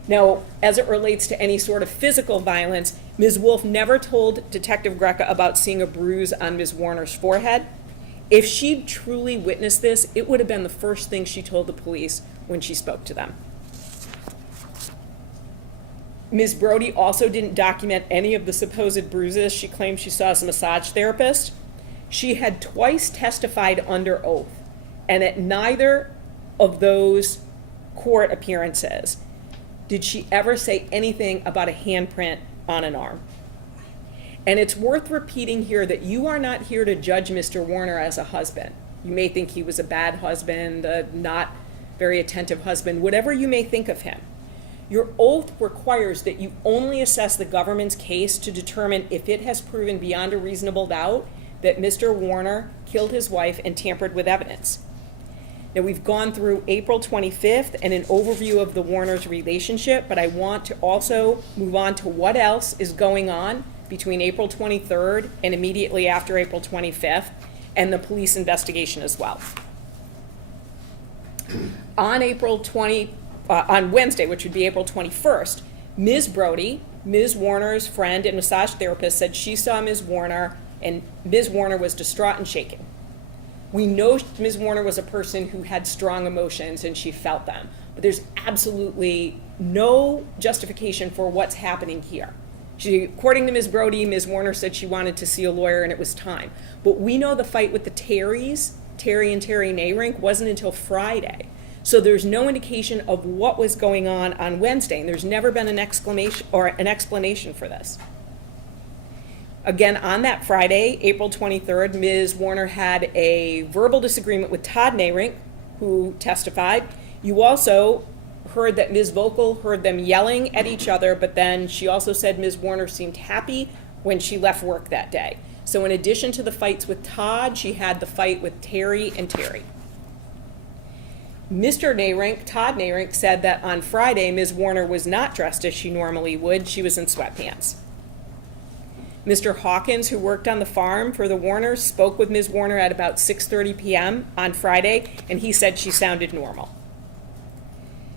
Now, as it relates to any sort of physical violence, Ms. Wolf never told Detective Greca about seeing a bruise on Ms. Warner's forehead. If she'd truly witnessed this, it would have been the first thing she told the police when she spoke to them. Ms. Brody also didn't document any of the supposed bruises she claimed she saw as a massage therapist. She had twice testified under oath, and at neither of those court appearances did she ever say anything about a handprint on an arm. And it's worth repeating here that you are not here to judge Mr. Warner as a husband. You may think he was a bad husband, a not very attentive husband, whatever you may think of him. Your oath requires that you only assess the government's case to determine if it has proven beyond a reasonable doubt that Mr. Warner killed his wife and tampered with evidence. Now, we've gone through April 25th and an overview of the Warners' relationship, but I want to also move on to what else is going on between April 23rd and immediately after April 25th, and the police investigation as well. On Wednesday, which would be April 21st, Ms. Brody, Ms. Warner's friend and massage therapist, said she saw Ms. Warner, and Ms. Warner was distraught and shaken. We know Ms. Warner was a person who had strong emotions and she felt them, but there's absolutely no justification for what's happening here. According to Ms. Brody, Ms. Warner said she wanted to see a lawyer and it was time. But we know the fight with the Terrys, Terry and Terry Nayrink, wasn't until Friday. So there's no indication of what was going on Wednesday, and there's never been an exclamation or an explanation for this. Again, on that Friday, April 23rd, Ms. Warner had a verbal disagreement with Todd Nayrink, who testified. You also heard that Ms. Vogel heard them yelling at each other, but then she also said Ms. Warner seemed happy when she left work that day. So in addition to the fights with Todd, she had the fight with Terry and Terry. Mr. Nayrink, Todd Nayrink, said that on Friday, Ms. Warner was not dressed as she normally would. She was in sweatpants. Mr. Hawkins, who worked on the farm for the Warners, spoke with Ms. Warner at about 6:30 p.m. on Friday, and he said she sounded normal.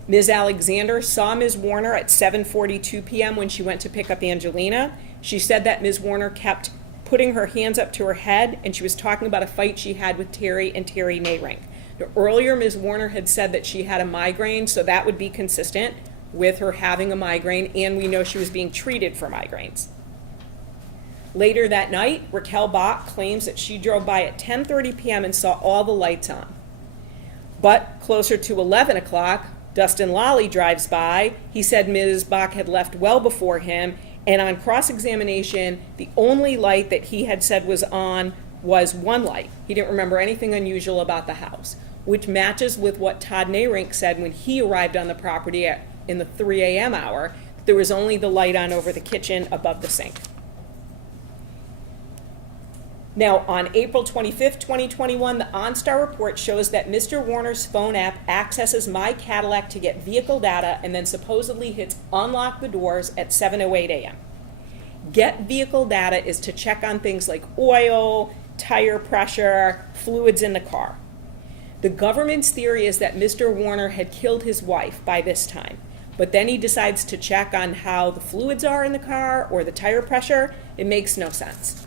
Ms. Alexander saw Ms. Warner at 7:42 p.m. when she went to pick up Angelina. She said that Ms. Warner kept putting her hands up to her head, and she was talking about a fight she had with Terry and Terry Nayrink. Earlier, Ms. Warner had said that she had a migraine, so that would be consistent with her having a migraine, and we know she was being treated for migraines. Later that night, Raquel Bach claims that she drove by at 10:30 p.m. and saw all the lights on. But closer to 11 o'clock, Dustin Lally drives by. He said Ms. Bach had left well before him, and on cross-examination, the only light that he had said was on was one light. He didn't remember anything unusual about the house, which matches with what Todd Nayrink said when he arrived on the property in the 3 a.m. hour. There was only the light on over the kitchen above the sink. Now, on April 25th, 2021, the OnStar report shows that Mr. Warner's phone app accesses My Cadillac to get vehicle data and then supposedly hits unlock the doors at 7:08 a.m. Get vehicle data is to check on things like oil, tire pressure, fluids in the car. The government's theory is that Mr. Warner had killed his wife by this time, but then he decides to check on how the fluids are in the car or the tire pressure. It makes no sense.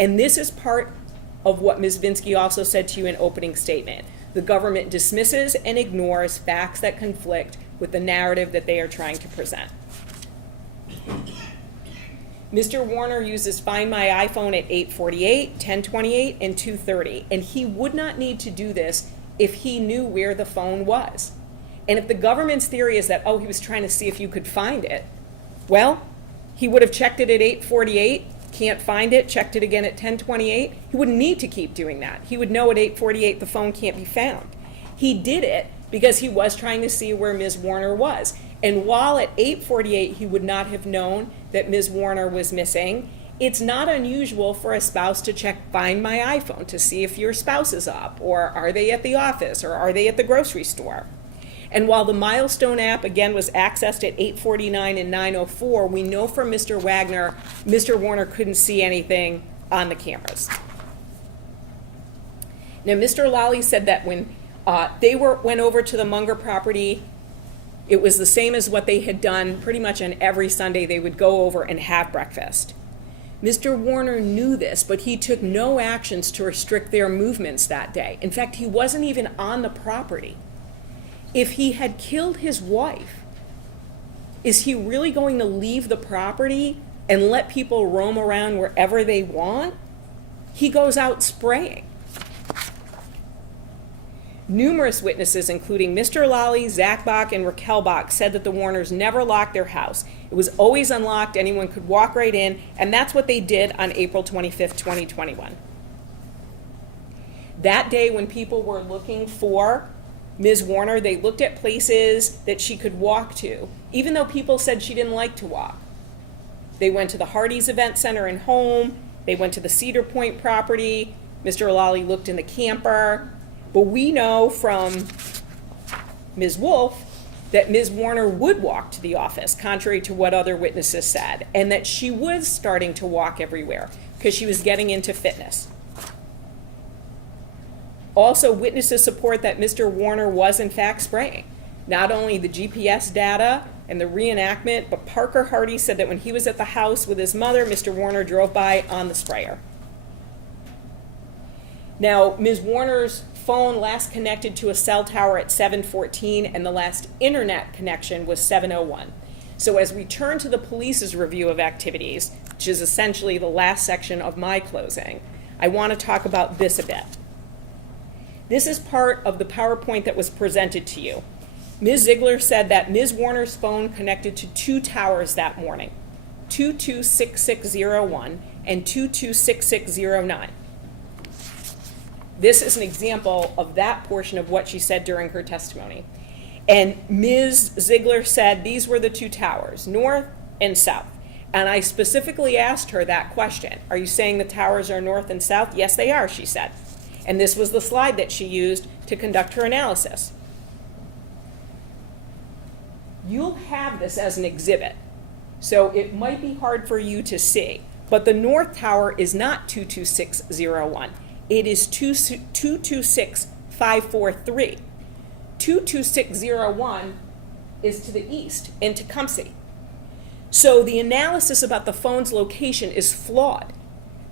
And this is part of what Ms. Vinsky also said to you in opening statement. The government dismisses and ignores facts that conflict with the narrative that they are trying to present. Mr. Warner uses Find My iPhone at 8:48, 10:28, and 2:30, and he would not need to do this if he knew where the phone was. And if the government's theory is that, oh, he was trying to see if you could find it, well, he would have checked it at 8:48, can't find it, checked it again at 10:28. He wouldn't need to keep doing that. He would know at 8:48 the phone can't be found. He did it because he was trying to see where Ms. Warner was. And while at 8:48 he would not have known that Ms. Warner was missing, it's not unusual for a spouse to check Find My iPhone to see if your spouse is up, or are they at the office, or are they at the grocery store. And while the Milestone app, again, was accessed at 8:49 and 9:04, we know from Mr. Wagner, Mr. Warner couldn't see anything on the cameras. Now, Mr. Lally said that when they went over to the Munger property, it was the same as what they had done pretty much on every Sunday. They would go over and have breakfast. Mr. Warner knew this, but he took no actions to restrict their movements that day. In fact, he wasn't even on the property. If he had killed his wife, Is he really going to leave the property and let people roam around wherever they want? He goes out spraying. Numerous witnesses, including Mr. Lally, Zach Bach, and Raquel Bach, said that the Warners never locked their house. It was always unlocked, anyone could walk right in, and that's what they did on April 25th, 2021. That day when people were looking for Ms. Warner, they looked at places that she could walk to, even though people said she didn't like to walk. They went to the Hardee's Event Center and home, they went to the Cedar Point property, Mr. Lally looked in the camper, but we know from Ms. Wolf that Ms. Warner would walk to the office, contrary to what other witnesses said, and that she was starting to walk everywhere because she was getting into fitness. Also, witnesses support that Mr. Warner was in fact spraying. Not only the GPS data and the reenactment, but Parker Hardy said that when he was at the house with his mother, Mr. Warner drove by on the sprayer. Now, Ms. Warner's phone last connected to a cell tower at 7:14, and the last internet connection was 7:01. So as we turn to the police's review of activities, which is essentially the last section of my closing, I want to talk about this a bit. This is part of the PowerPoint that was presented to you. Ms. Ziegler said that Ms. Warner's phone connected to two towers that morning, 226601 and 226609. This is an example of that portion of what she said during her testimony. And Ms. Ziegler said these were the two towers, north and south. And I specifically asked her that question. Are you saying the towers are north and south? Yes, they are, she said. And this was the slide that she used to conduct her analysis. You'll have this as an exhibit, so it might be hard for you to see. But the north tower is not 22601. It is 226543. 22601 is to the east in Tecumseh. So the analysis about the phone's location is flawed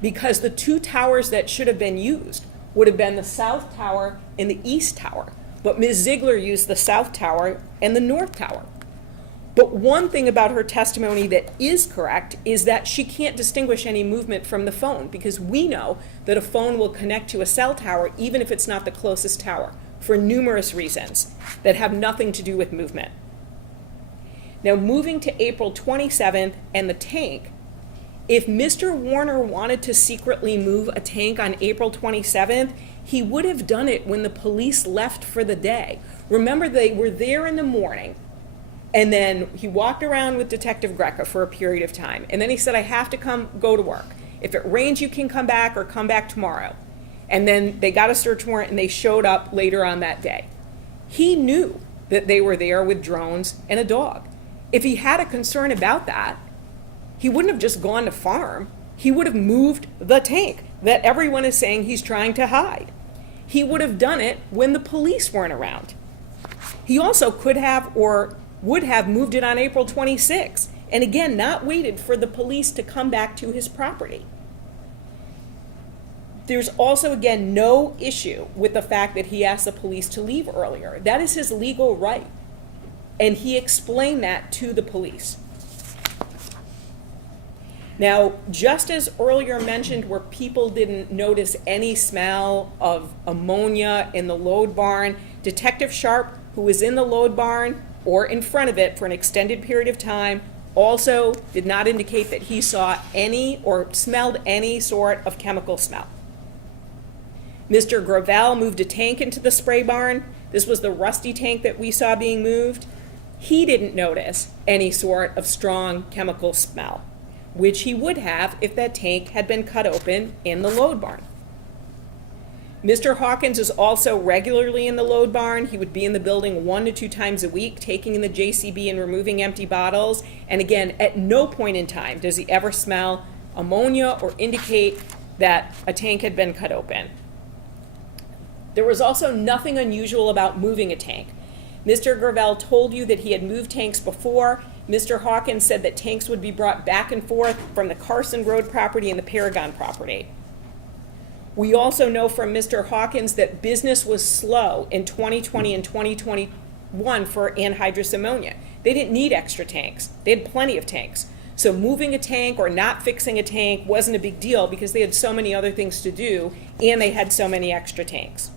because the two towers that should have been used would have been the south tower and the east tower. But Ms. Ziegler used the south tower and the north tower. But one thing about her testimony that is correct is that she can't distinguish any movement from the phone, because we know that a phone will connect to a cell tower even if it's not the closest tower, for numerous reasons that have nothing to do with movement. Now, moving to April 27th and the tank, if Mr. Warner wanted to secretly move a tank on April 27th, he would have done it when the police left for the day. Remember, they were there in the morning. And then he walked around with Detective Greca for a period of time. And then he said, I have to go to work. If it rains, you can come back or come back tomorrow. And then they got a search warrant and they showed up later on that day. He knew that they were there with drones and a dog. If he had a concern about that, he wouldn't have just gone to farm. He would have moved the tank that everyone is saying he's trying to hide. He would have done it when the police weren't around. He also could have or would have moved it on April 26th, and again, not waited for the police to come back to his property. There's also, again, no issue with the fact that he asked the police to leave earlier. That is his legal right, and he explained that to the police. Now, just as earlier mentioned, where people didn't notice any smell of ammonia in the load barn, Detective Sharp, who was in the load barn or in front of it for an extended period of time, also did not indicate that he saw any or smelled any sort of chemical smell. Mr. Gravel moved a tank into the spray barn. This was the rusty tank that we saw being moved. He didn't notice any sort of strong chemical smell, which he would have if that tank had been cut open in the load barn. Mr. Hawkins is also regularly in the load barn. He would be in the building 1 to 2 times a week, taking in the JCB and removing empty bottles. And again, at no point in time does he ever smell ammonia or indicate that a tank had been cut open. There was also nothing unusual about moving a tank. Mr. Gravel told you that he had moved tanks before. Mr. Hawkins said that tanks would be brought back and forth from the Carson Road property and the Paragon property. We also know from Mr. Hawkins that business was slow in 2020 and 2021 for anhydrous ammonia. They didn't need extra tanks. They had plenty of tanks. So moving a tank or not fixing a tank wasn't a big deal because they had so many other things to do and they had so many extra tanks.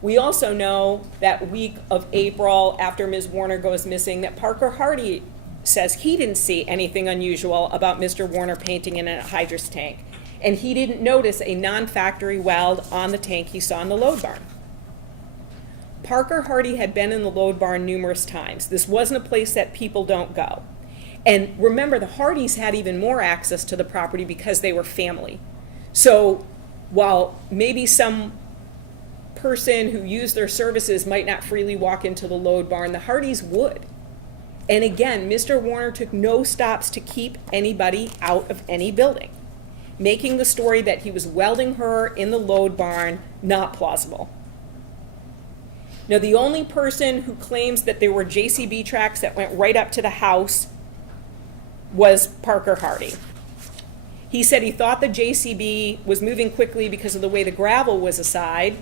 We also know that week of April after Ms. Warner goes missing that Parker Hardy says he didn't see anything unusual about Mr. Warner painting in a hydrous tank. And he didn't notice a non-factory weld on the tank he saw in the load barn. Parker Hardy had been in the load barn numerous times. This wasn't a place that people don't go. And remember, the Hardys had even more access to the property because they were family. So while maybe some person who used their services might not freely walk into the load barn, the Hardys would. And again, Mr. Warner took no stops to keep anybody out of any building, making the story that he was welding her in the load barn not plausible. Now, the only person who claims that there were JCB tracks that went right up to the house was Parker Hardy. He said he thought the JCB was moving quickly because of the way the gravel was aside,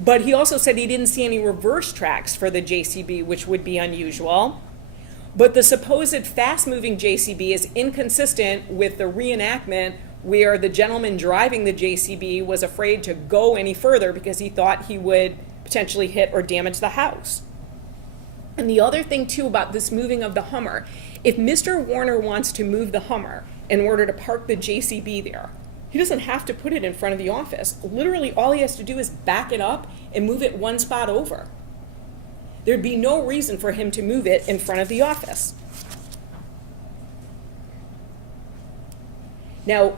but he also said he didn't see any reverse tracks for the JCB, which would be unusual. But the supposed fast-moving JCB is inconsistent with the reenactment where the gentleman driving the JCB was afraid to go any further because he thought he would potentially hit or damage the house. And the other thing, too, about this moving of the Hummer, if Mr. Warner wants to move the Hummer in order to park the JCB there, he doesn't have to put it in front of the office. Literally, all he has to do is back it up and move it one spot over. There'd be no reason for him to move it in front of the office. Now,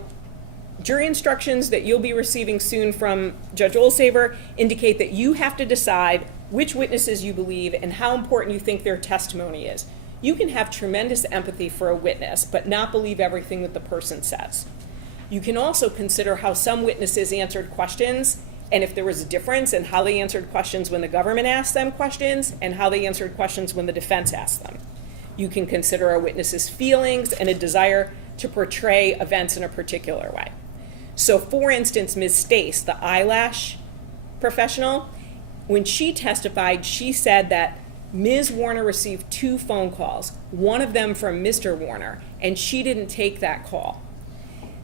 jury instructions that you'll be receiving soon from Judge Olsaver indicate that you have to decide which witnesses you believe and how important you think their testimony is. You can have tremendous empathy for a witness, but not believe everything that the person says. You can also consider how some witnesses answered questions and if there was a difference in how they answered questions when the government asked them questions and how they answered questions when the defense asked them. You can consider a witness's feelings and a desire to portray events in a particular way. So for instance, Ms. Stace, the eyelash professional, when she testified, she said that Ms. Warner received 2 phone calls, one of them from Mr. Warner, and she didn't take that call.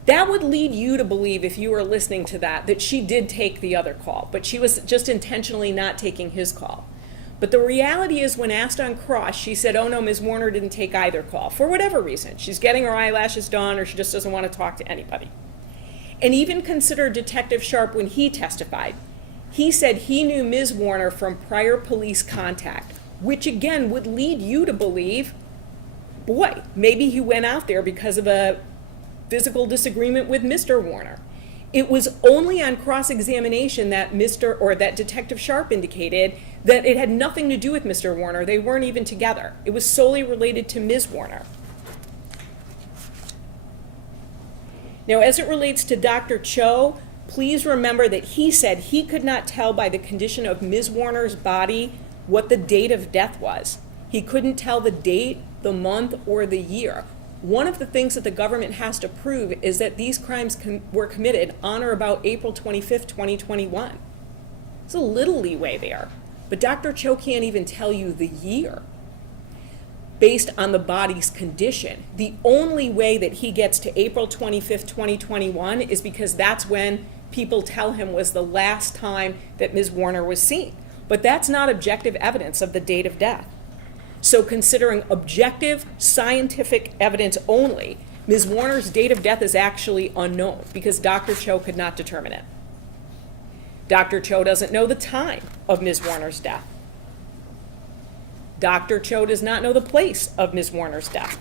That would lead you to believe, if you were listening to that she did take the other call, but she was just intentionally not taking his call. But the reality is, when asked on cross, she said, oh no, Ms. Warner didn't take either call, for whatever reason. She's getting her eyelashes done, or she just doesn't want to talk to anybody. And even consider Detective Sharp when he testified. He said he knew Ms. Warner from prior police contact, which again would lead you to believe, boy, maybe he went out there because of a physical disagreement with Mr. Warner. It was only on cross-examination that that Detective Sharp indicated that it had nothing to do with Mr. Warner. They weren't even together. It was solely related to Ms. Warner. Now, as it relates to Dr. Cho, please remember that he said he could not tell by the condition of Ms. Warner's body what the date of death was. He couldn't tell the date, the month, or the year. One of the things that the government has to prove is that these crimes were committed on or about April 25th, 2021. There's a little leeway there, but Dr. Cho can't even tell you the year based on the body's condition. The only way that he gets to April 25th, 2021 is because that's when people tell him was the last time that Ms. Warner was seen. But that's not objective evidence of the date of death. So considering objective scientific evidence only, Ms. Warner's date of death is actually unknown because Dr. Cho could not determine it. Dr. Cho doesn't know the time of Ms. Warner's death. Dr. Cho does not know the place of Ms. Warner's death.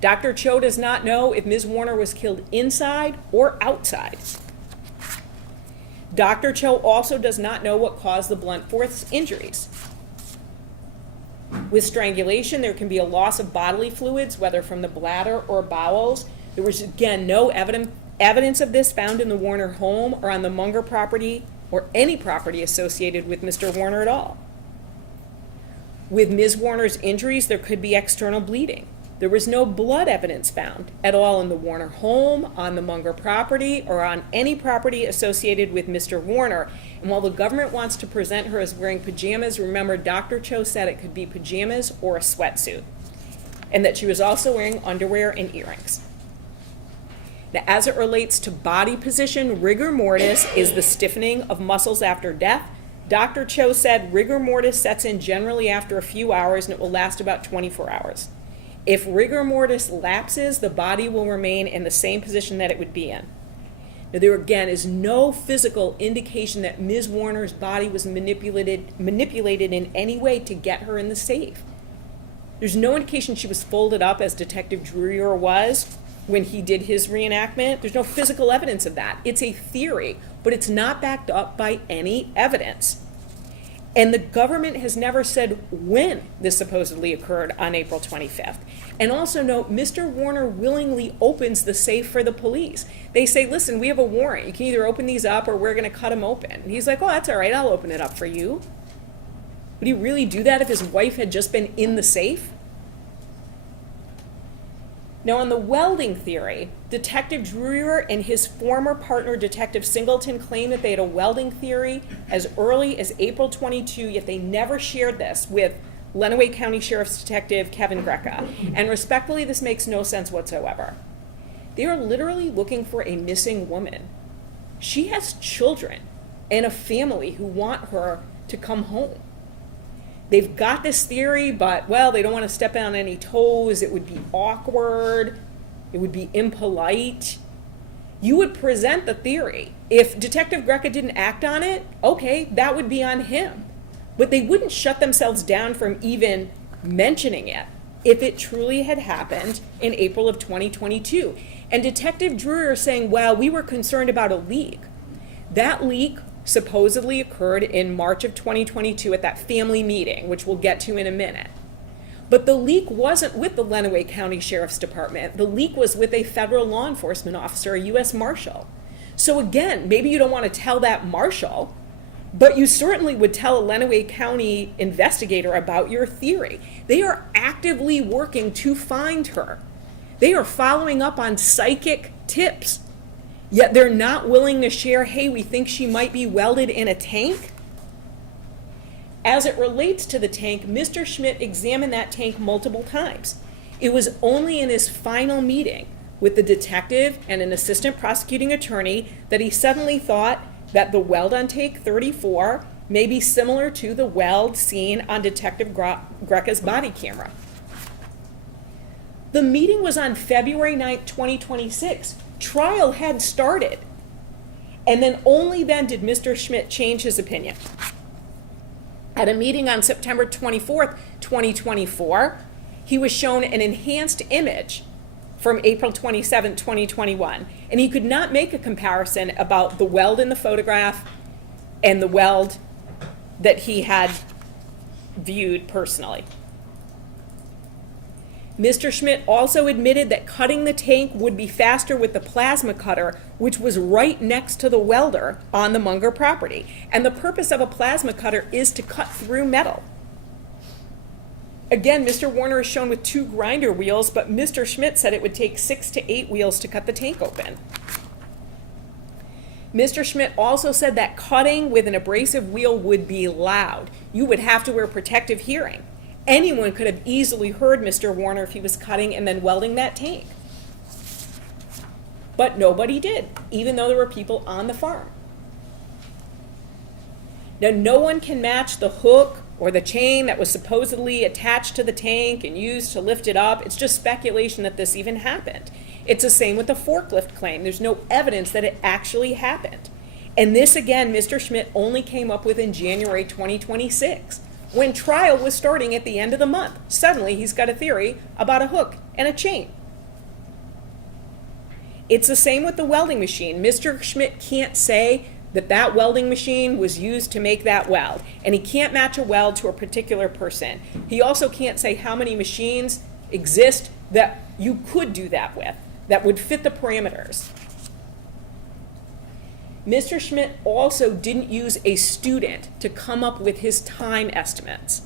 Dr. Cho does not know if Ms. Warner was killed inside or outside. Dr. Cho also does not know what caused the blunt force injuries. With strangulation, there can be a loss of bodily fluids, whether from the bladder or bowels. There was, again, no evidence of this found in the Warner home or on the Munger property or any property associated with Mr. Warner at all. With Ms. Warner's injuries, there could be external bleeding. There was no blood evidence found at all in the Warner home, on the Munger property, or on any property associated with Mr. Warner. And while the government wants to present her as wearing pajamas, remember Dr. Cho said it could be pajamas or a sweatsuit, and that she was also wearing underwear and earrings. Now, as it relates to body position, rigor mortis is the stiffening of muscles after death. Dr. Cho said rigor mortis sets in generally after a few hours, and it will last about 24 hours. If rigor mortis lapses, the body will remain in the same position that it would be in. Now, there again is no physical indication that Ms. Warner's body was manipulated in any way to get her in the safe. There's no indication she was folded up as Detective Druyer was when he did his reenactment. There's no physical evidence of that. It's a theory, but it's not backed up by any evidence. And the government has never said when this supposedly occurred on April 25th. And also note, Mr. Warner willingly opens the safe for the police. They say, listen, we have a warrant. You can either open these up or we're going to cut them open. And he's like, oh, that's all right. I'll open it up for you. Would he really do that if his wife had just been in the safe? Now, on the welding theory, Detective Druyer and his former partner, Detective Singleton, claimed that they had a welding theory as early as April 22, yet they never shared this with Lenawee County Sheriff's Detective Kevin Greca. And respectfully, this makes no sense whatsoever. They are literally looking for a missing woman. She has children and a family who want her to come home. They've got this theory, but, well, they don't want to step on any toes. It would be awkward. It would be impolite. You would present the theory. If Detective Greca didn't act on it, okay, that would be on him. But they wouldn't shut themselves down from even mentioning it if it truly had happened in April of 2022. And Detective Druyer saying, well, we were concerned about a leak. That leak supposedly occurred in March of 2022 at that family meeting, which we'll get to in a minute. But the leak wasn't with the Lenawee County Sheriff's Department. The leak was with a federal law enforcement officer, a U.S. Marshal. So again, maybe you don't want to tell that Marshal, but you certainly would tell a Lenawee County investigator about your theory. They are actively working to find her. They are following up on psychic tips. Yet they're not willing to share, hey, we think she might be welded in a tank. As it relates to the tank, Mr. Schmidt examined that tank multiple times. It was only in his final meeting with the detective and an assistant prosecuting attorney that he suddenly thought that the weld on tank 34 may be similar to the weld seen on Detective Greca's body camera. The meeting was on February 9th, 2026. Trial had started. And then only then did Mr. Schmidt change his opinion. At a meeting on September 24th, 2024, he was shown an enhanced image from April 27, 2021. And he could not make a comparison about the weld in the photograph and the weld that he had viewed personally. Mr. Schmidt also admitted that cutting the tank would be faster with the plasma cutter, which was right next to the welder on the Munger property. And the purpose of a plasma cutter is to cut through metal. Again, Mr. Warner is shown with 2 grinder wheels, but Mr. Schmidt said it would take 6 to 8 wheels to cut the tank open. Mr. Schmidt also said that cutting with an abrasive wheel would be loud. You would have to wear protective hearing. Anyone could have easily heard Mr. Warner if he was cutting and then welding that tank. But nobody did, even though there were people on the farm. Now, no one can match the hook or the chain that was supposedly attached to the tank and used to lift it up. It's just speculation that this even happened. It's the same with the forklift claim. There's no evidence that it actually happened. And this, again, Mr. Schmidt only came up with in January 2026. When trial was starting at the end of the month. Suddenly he's got a theory about a hook and a chain. It's the same with the welding machine. Mr. Schmidt can't say that that welding machine was used to make that weld, and he can't match a weld to a particular person. He also can't say how many machines exist that you could do that with, that would fit the parameters. Mr. Schmidt also didn't use a student to come up with his time estimates.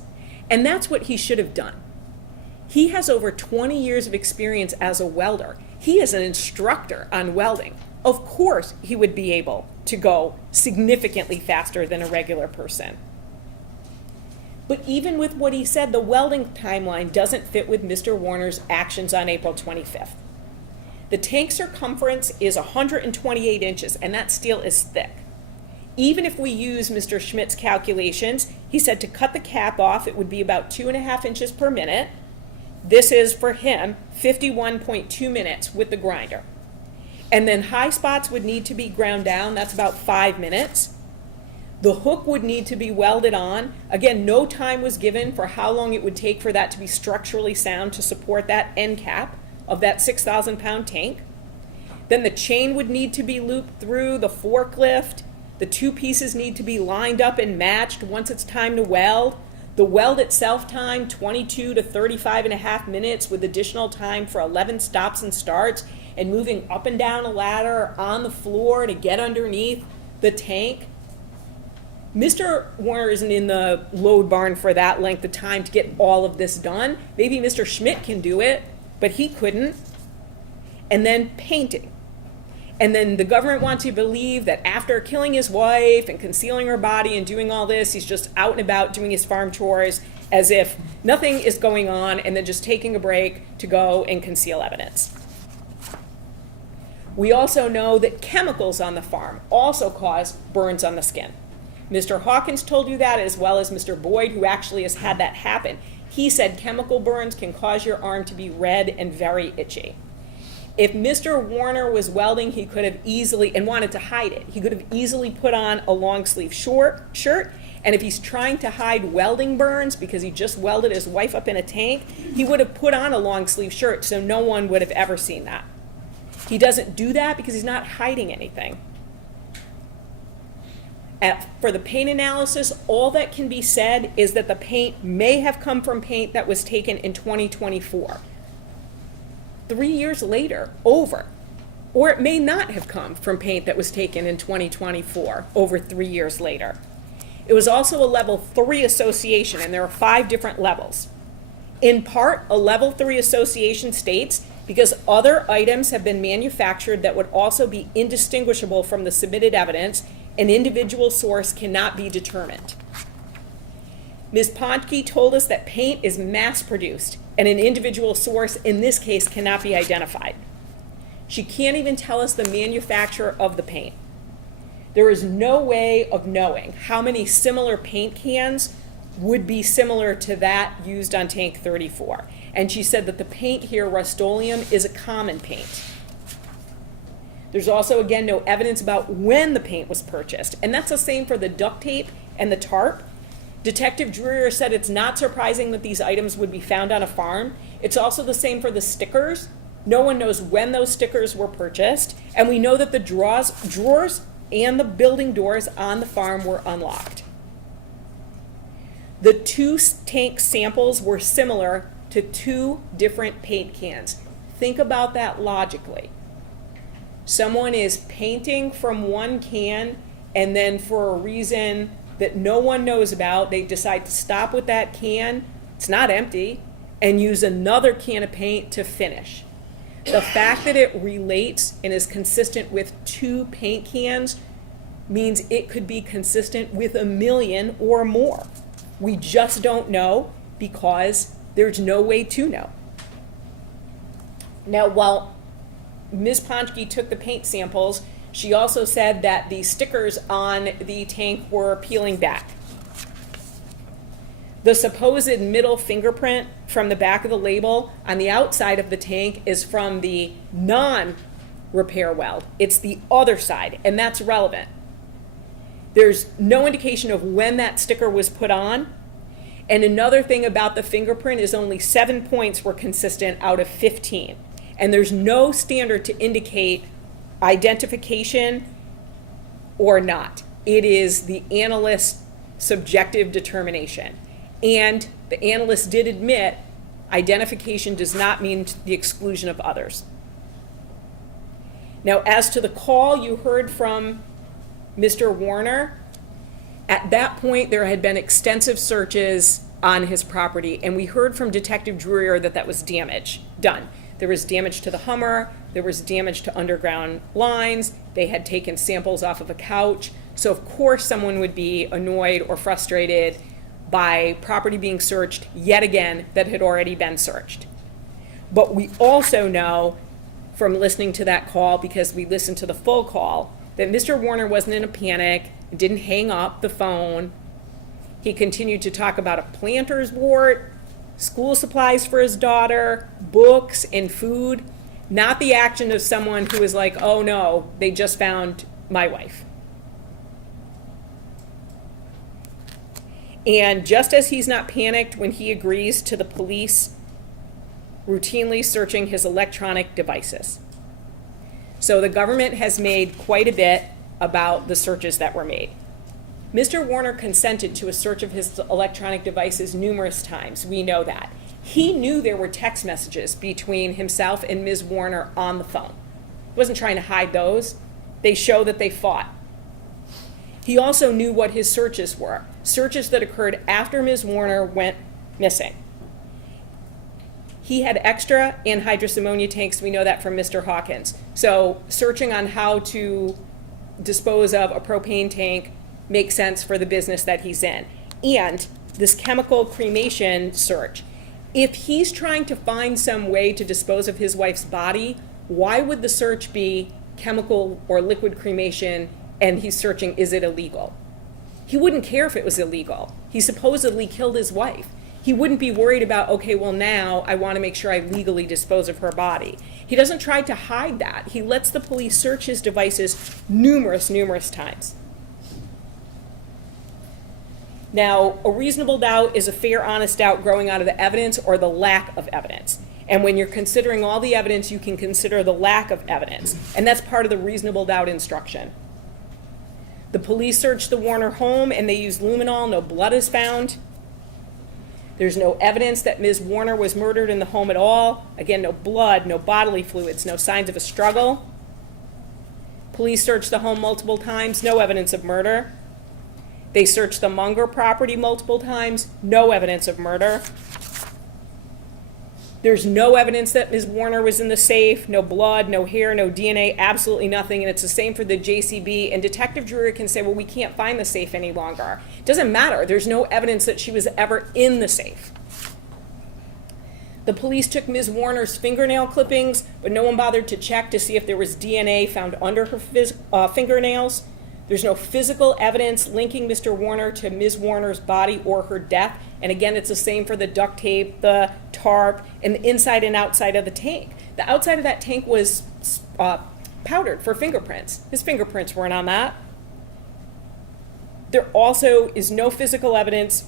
And that's what he should have done. He has over 20 years of experience as a welder. He is an instructor on welding. Of course, he would be able to go significantly faster than a regular person. But even with what he said, the welding timeline doesn't fit with Mr. Warner's actions on April 25th. The tank circumference is 128 inches, and that steel is thick. Even if we use Mr. Schmidt's calculations, he said to cut the cap off, it would be about 2.5 inches per minute. This is, for him, 51.2 minutes with the grinder. And then high spots would need to be ground down. That's about 5 minutes. The hook would need to be welded on. Again, no time was given for how long it would take for that to be structurally sound to support that end cap of that 6,000-pound tank. Then the chain would need to be looped through the forklift. The two pieces need to be lined up and matched once it's time to weld. The weld itself time, 22 to 35.5 minutes with additional time for 11 stops and starts and moving up and down a ladder on the floor to get underneath the tank. Mr. Warner isn't in the load barn for that length of time to get all of this done. Maybe Mr. Schmidt can do it, but he couldn't. And then painting. And then the government wants you to believe that after killing his wife and concealing her body and doing all this, he's just out and about doing his farm chores as if nothing is going on and then just taking a break to go and conceal evidence. We also know that chemicals on the farm also cause burns on the skin. Mr. Hawkins told you that, as well as Mr. Boyd, who actually has had that happen. He said chemical burns can cause your arm to be red and very itchy. If Mr. Warner was welding, he could have easily, and wanted to hide it, he could have easily put on a long sleeve shirt, and if he's trying to hide welding burns because he just welded his wife up in a tank, he would have put on a long sleeve shirt so no one would have ever seen that. He doesn't do that because he's not hiding anything. For the paint analysis, all that can be said is that the paint may have come from paint that was taken in 2024. 3 years later, over. Or it may not have come from paint that was taken in 2024, over 3 years later. It was also a level 3 association, and there are 5 different levels. In part, a level 3 association states because other items have been manufactured that would also be indistinguishable from the submitted evidence, an individual source cannot be determined. Ms. Pontke told us that paint is mass-produced and an individual source, in this case, cannot be identified. She can't even tell us the manufacturer of the paint. There is no way of knowing how many similar paint cans would be similar to that used on tank 34. And she said that the paint here, Rust-Oleum, is a common paint. There's also, again, no evidence about when the paint was purchased. And that's the same for the duct tape and the tarp. Detective Dreyer said it's not surprising that these items would be found on a farm. It's also the same for the stickers. No one knows when those stickers were purchased. And we know that the drawers and the building doors on the farm were unlocked. The 2 tank samples were similar to 2 different paint cans. Think about that logically. Someone is painting from one can, and then for a reason that no one knows about, they decide to stop with that can, it's not empty, and use another can of paint to finish. The fact that it relates and is consistent with 2 paint cans means it could be consistent with 1 million or more. We just don't know because there's no way to know. Now, while Ms. Pontke took the paint samples, she also said that the stickers on the tank were peeling back. The supposed middle fingerprint from the back of the label on the outside of the tank is from the non-repair weld. It's the other side, and that's relevant. There's no indication of when that sticker was put on. And another thing about the fingerprint is only 7 points were consistent out of 15. And there's no standard to indicate identification or not. It is the analyst's subjective determination. And the analyst did admit identification does not mean the exclusion of others. Now, as to the call you heard from Mr. Warner, at that point there had been extensive searches on his property, and we heard from Detective Drewer that that was damage done. There was damage to the Hummer, there was damage to underground lines, they had taken samples off of a couch, so of course someone would be annoyed or frustrated by property being searched yet again that had already been searched. But we also know from listening to that call, because we listened to the full call, that Mr. Warner wasn't in a panic, didn't hang up the phone. He continued to talk about a planter's wart, school supplies for his daughter, books, and food, not the action of someone who is like, oh no, they just found my wife. And just as he's not panicked when he agrees to the police routinely searching his electronic devices. So the government has made quite a bit about the searches that were made. Mr. Warner consented to a search of his electronic devices numerous times. We know that. He knew there were text messages between himself and Ms. Warner on the phone. He wasn't trying to hide those. They show that they fought. He also knew what his searches were, searches that occurred after Ms. Warner went missing. He had extra anhydrous ammonia tanks. We know that from Mr. Hawkins. So searching on how to dispose of a propane tank makes sense for the business that he's in. And this chemical cremation search, if he's trying to find some way to dispose of his wife's body, why would the search be chemical or liquid cremation and he's searching, is it illegal? He wouldn't care if it was illegal. He supposedly killed his wife. He wouldn't be worried about, okay, well now I want to make sure I legally dispose of her body. He doesn't try to hide that. He lets the police search his devices numerous times. Now, a reasonable doubt is a fair, honest doubt growing out of the evidence or the lack of evidence. And when you're considering all the evidence, you can consider the lack of evidence. And that's part of the reasonable doubt instruction. The police searched the Warner home and they used luminol. No blood is found. There's no evidence that Ms. Warner was murdered in the home at all. Again, no blood, no bodily fluids, no signs of a struggle. Police searched the home multiple times. No evidence of murder. They searched the Munger property multiple times. No evidence of murder. There's no evidence that Ms. Warner was in the safe. No blood, no hair, no DNA, absolutely nothing. And it's the same for the JCB. And Detective Drewer can say, well, we can't find the safe any longer. It doesn't matter. There's no evidence that she was ever in the safe. The police took Ms. Warner's fingernail clippings, but no one bothered to check to see if there was DNA found under her fingernails. There's no physical evidence linking Mr. Warner to Ms. Warner's body or her death. And again, it's the same for the duct tape, the tarp, and the inside and outside of the tank. The outside of that tank was powdered for fingerprints. His fingerprints weren't on that. There also is no physical evidence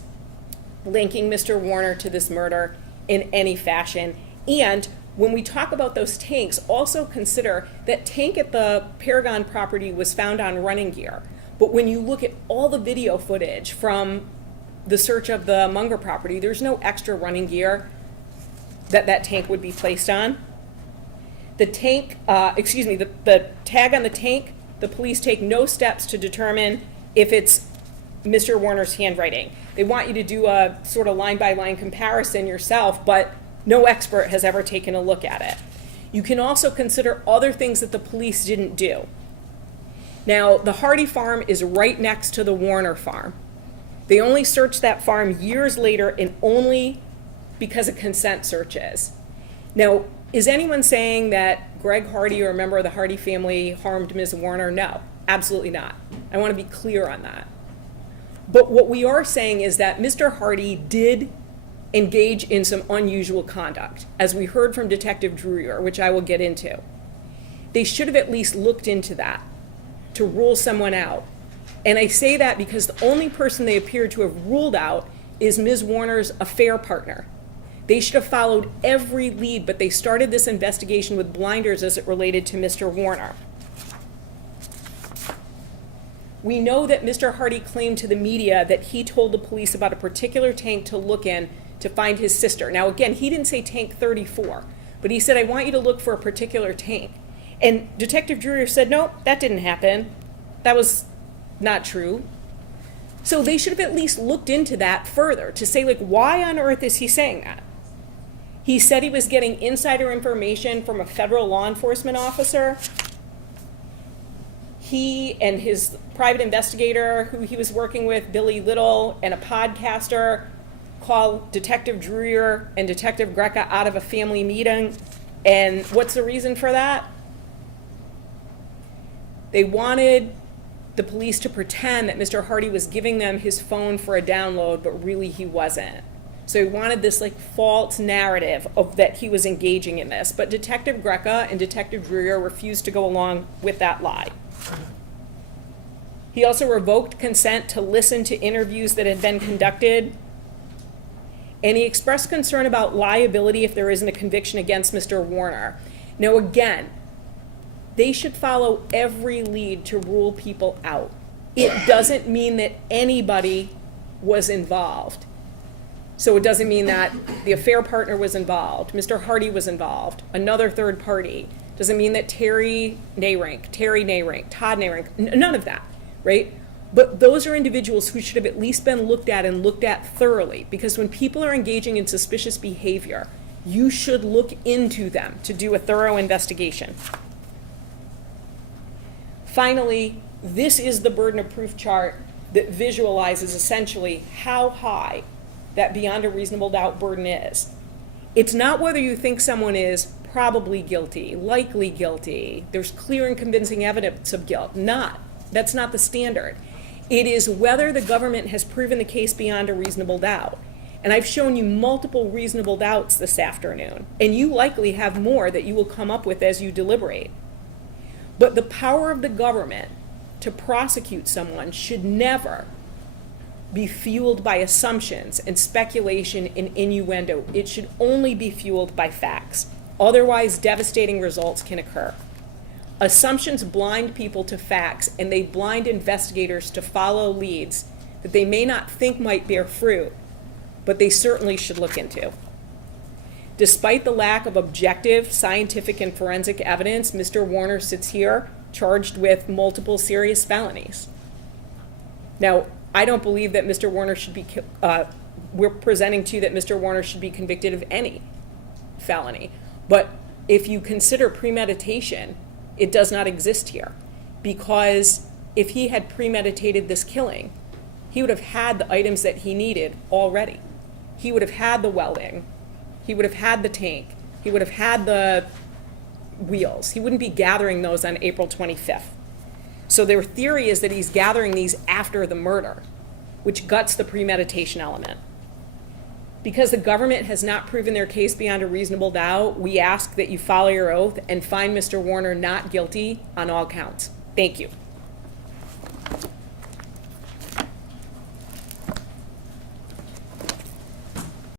linking Mr. Warner to this murder in any fashion. And when we talk about those tanks, also consider that tank at the Paragon property was found on running gear. But when you look at all the video footage from the search of the Munger property, there's no extra running gear that tank would be placed on. The tank, the tag on the tank, the police take no steps to determine if it's Mr. Warner's handwriting. They want you to do a sort of line-by-line comparison yourself, but no expert has ever taken a look at it. You can also consider other things that the police didn't do. Now, the Hardy farm is right next to the Warner farm. They only searched that farm years later and only because of consent searches. Now, is anyone saying that Greg Hardy or a member of the Hardy family harmed Ms. Warner? No, absolutely not. I want to be clear on that. But what we are saying is that Mr. Hardy did engage in some unusual conduct, as we heard from Detective Drewer, which I will get into. They should have at least looked into that to rule someone out. And I say that because the only person they appear to have ruled out is Ms. Warner's affair partner. They should have followed every lead, but they started this investigation with blinders as it related to Mr. Warner. We know that Mr. Hardy claimed to the media that he told the police about a particular tank to look in to find his sister. Now again, he didn't say tank 34, but he said, I want you to look for a particular tank. And Detective Drewer said, no, that didn't happen. That was not true. So they should have at least looked into that further to say, like, why on earth is he saying that? He said he was getting insider information from a federal law enforcement officer. He and his private investigator who he was working with, Billy Little, and a podcaster called Detective Drewer and Detective Greca out of a family meeting. And what's the reason for that? They wanted the police to pretend that Mr. Hardy was giving them his phone for a download, but really he wasn't. So he wanted this like false narrative of that he was engaging in this. But Detective Greca and Detective Drewer refused to go along with that lie. He also revoked consent to listen to interviews that had been conducted. And he expressed concern about liability if there isn't a conviction against Mr. Warner. Now again, they should follow every lead to rule people out. It doesn't mean that anybody was involved. So it doesn't mean that the affair partner was involved, Mr. Hardy was involved, another third party. Doesn't mean that Terry Nayrink, Todd Nayrink, none of that, right? But those are individuals who should have at least been looked at thoroughly, because when people are engaging in suspicious behavior, you should look into them to do a thorough investigation. Finally, this is the burden of proof chart that visualizes essentially how high that beyond a reasonable doubt burden is. It's not whether you think someone is probably guilty, likely guilty, there's clear and convincing evidence of guilt. That's not the standard. It is whether the government has proven the case beyond a reasonable doubt. And I've shown you multiple reasonable doubts this afternoon, and you likely have more that you will come up with as you deliberate. But the power of the government to prosecute someone should never be fueled by assumptions and speculation and innuendo. It should only be fueled by facts. Otherwise, devastating results can occur. Assumptions blind people to facts, and they blind investigators to follow leads that they may not think might bear fruit, but they certainly should look into. Despite the lack of objective, scientific, and forensic evidence, Mr. Warner sits here charged with multiple serious felonies. Now, I don't believe that Mr. Warner should be, we're presenting to you that Mr. Warner should be convicted of any felony. But if you consider premeditation, it does not exist here. Because if he had premeditated this killing, he would have had the items that he needed already. He would have had the welding. He would have had the tank. He would have had the wheels. He wouldn't be gathering those on April 25th. So their theory is that he's gathering these after the murder, which guts the premeditation element. Because the government has not proven their case beyond a reasonable doubt, we ask that you follow your oath and find Mr. Warner not guilty on all counts. Thank you.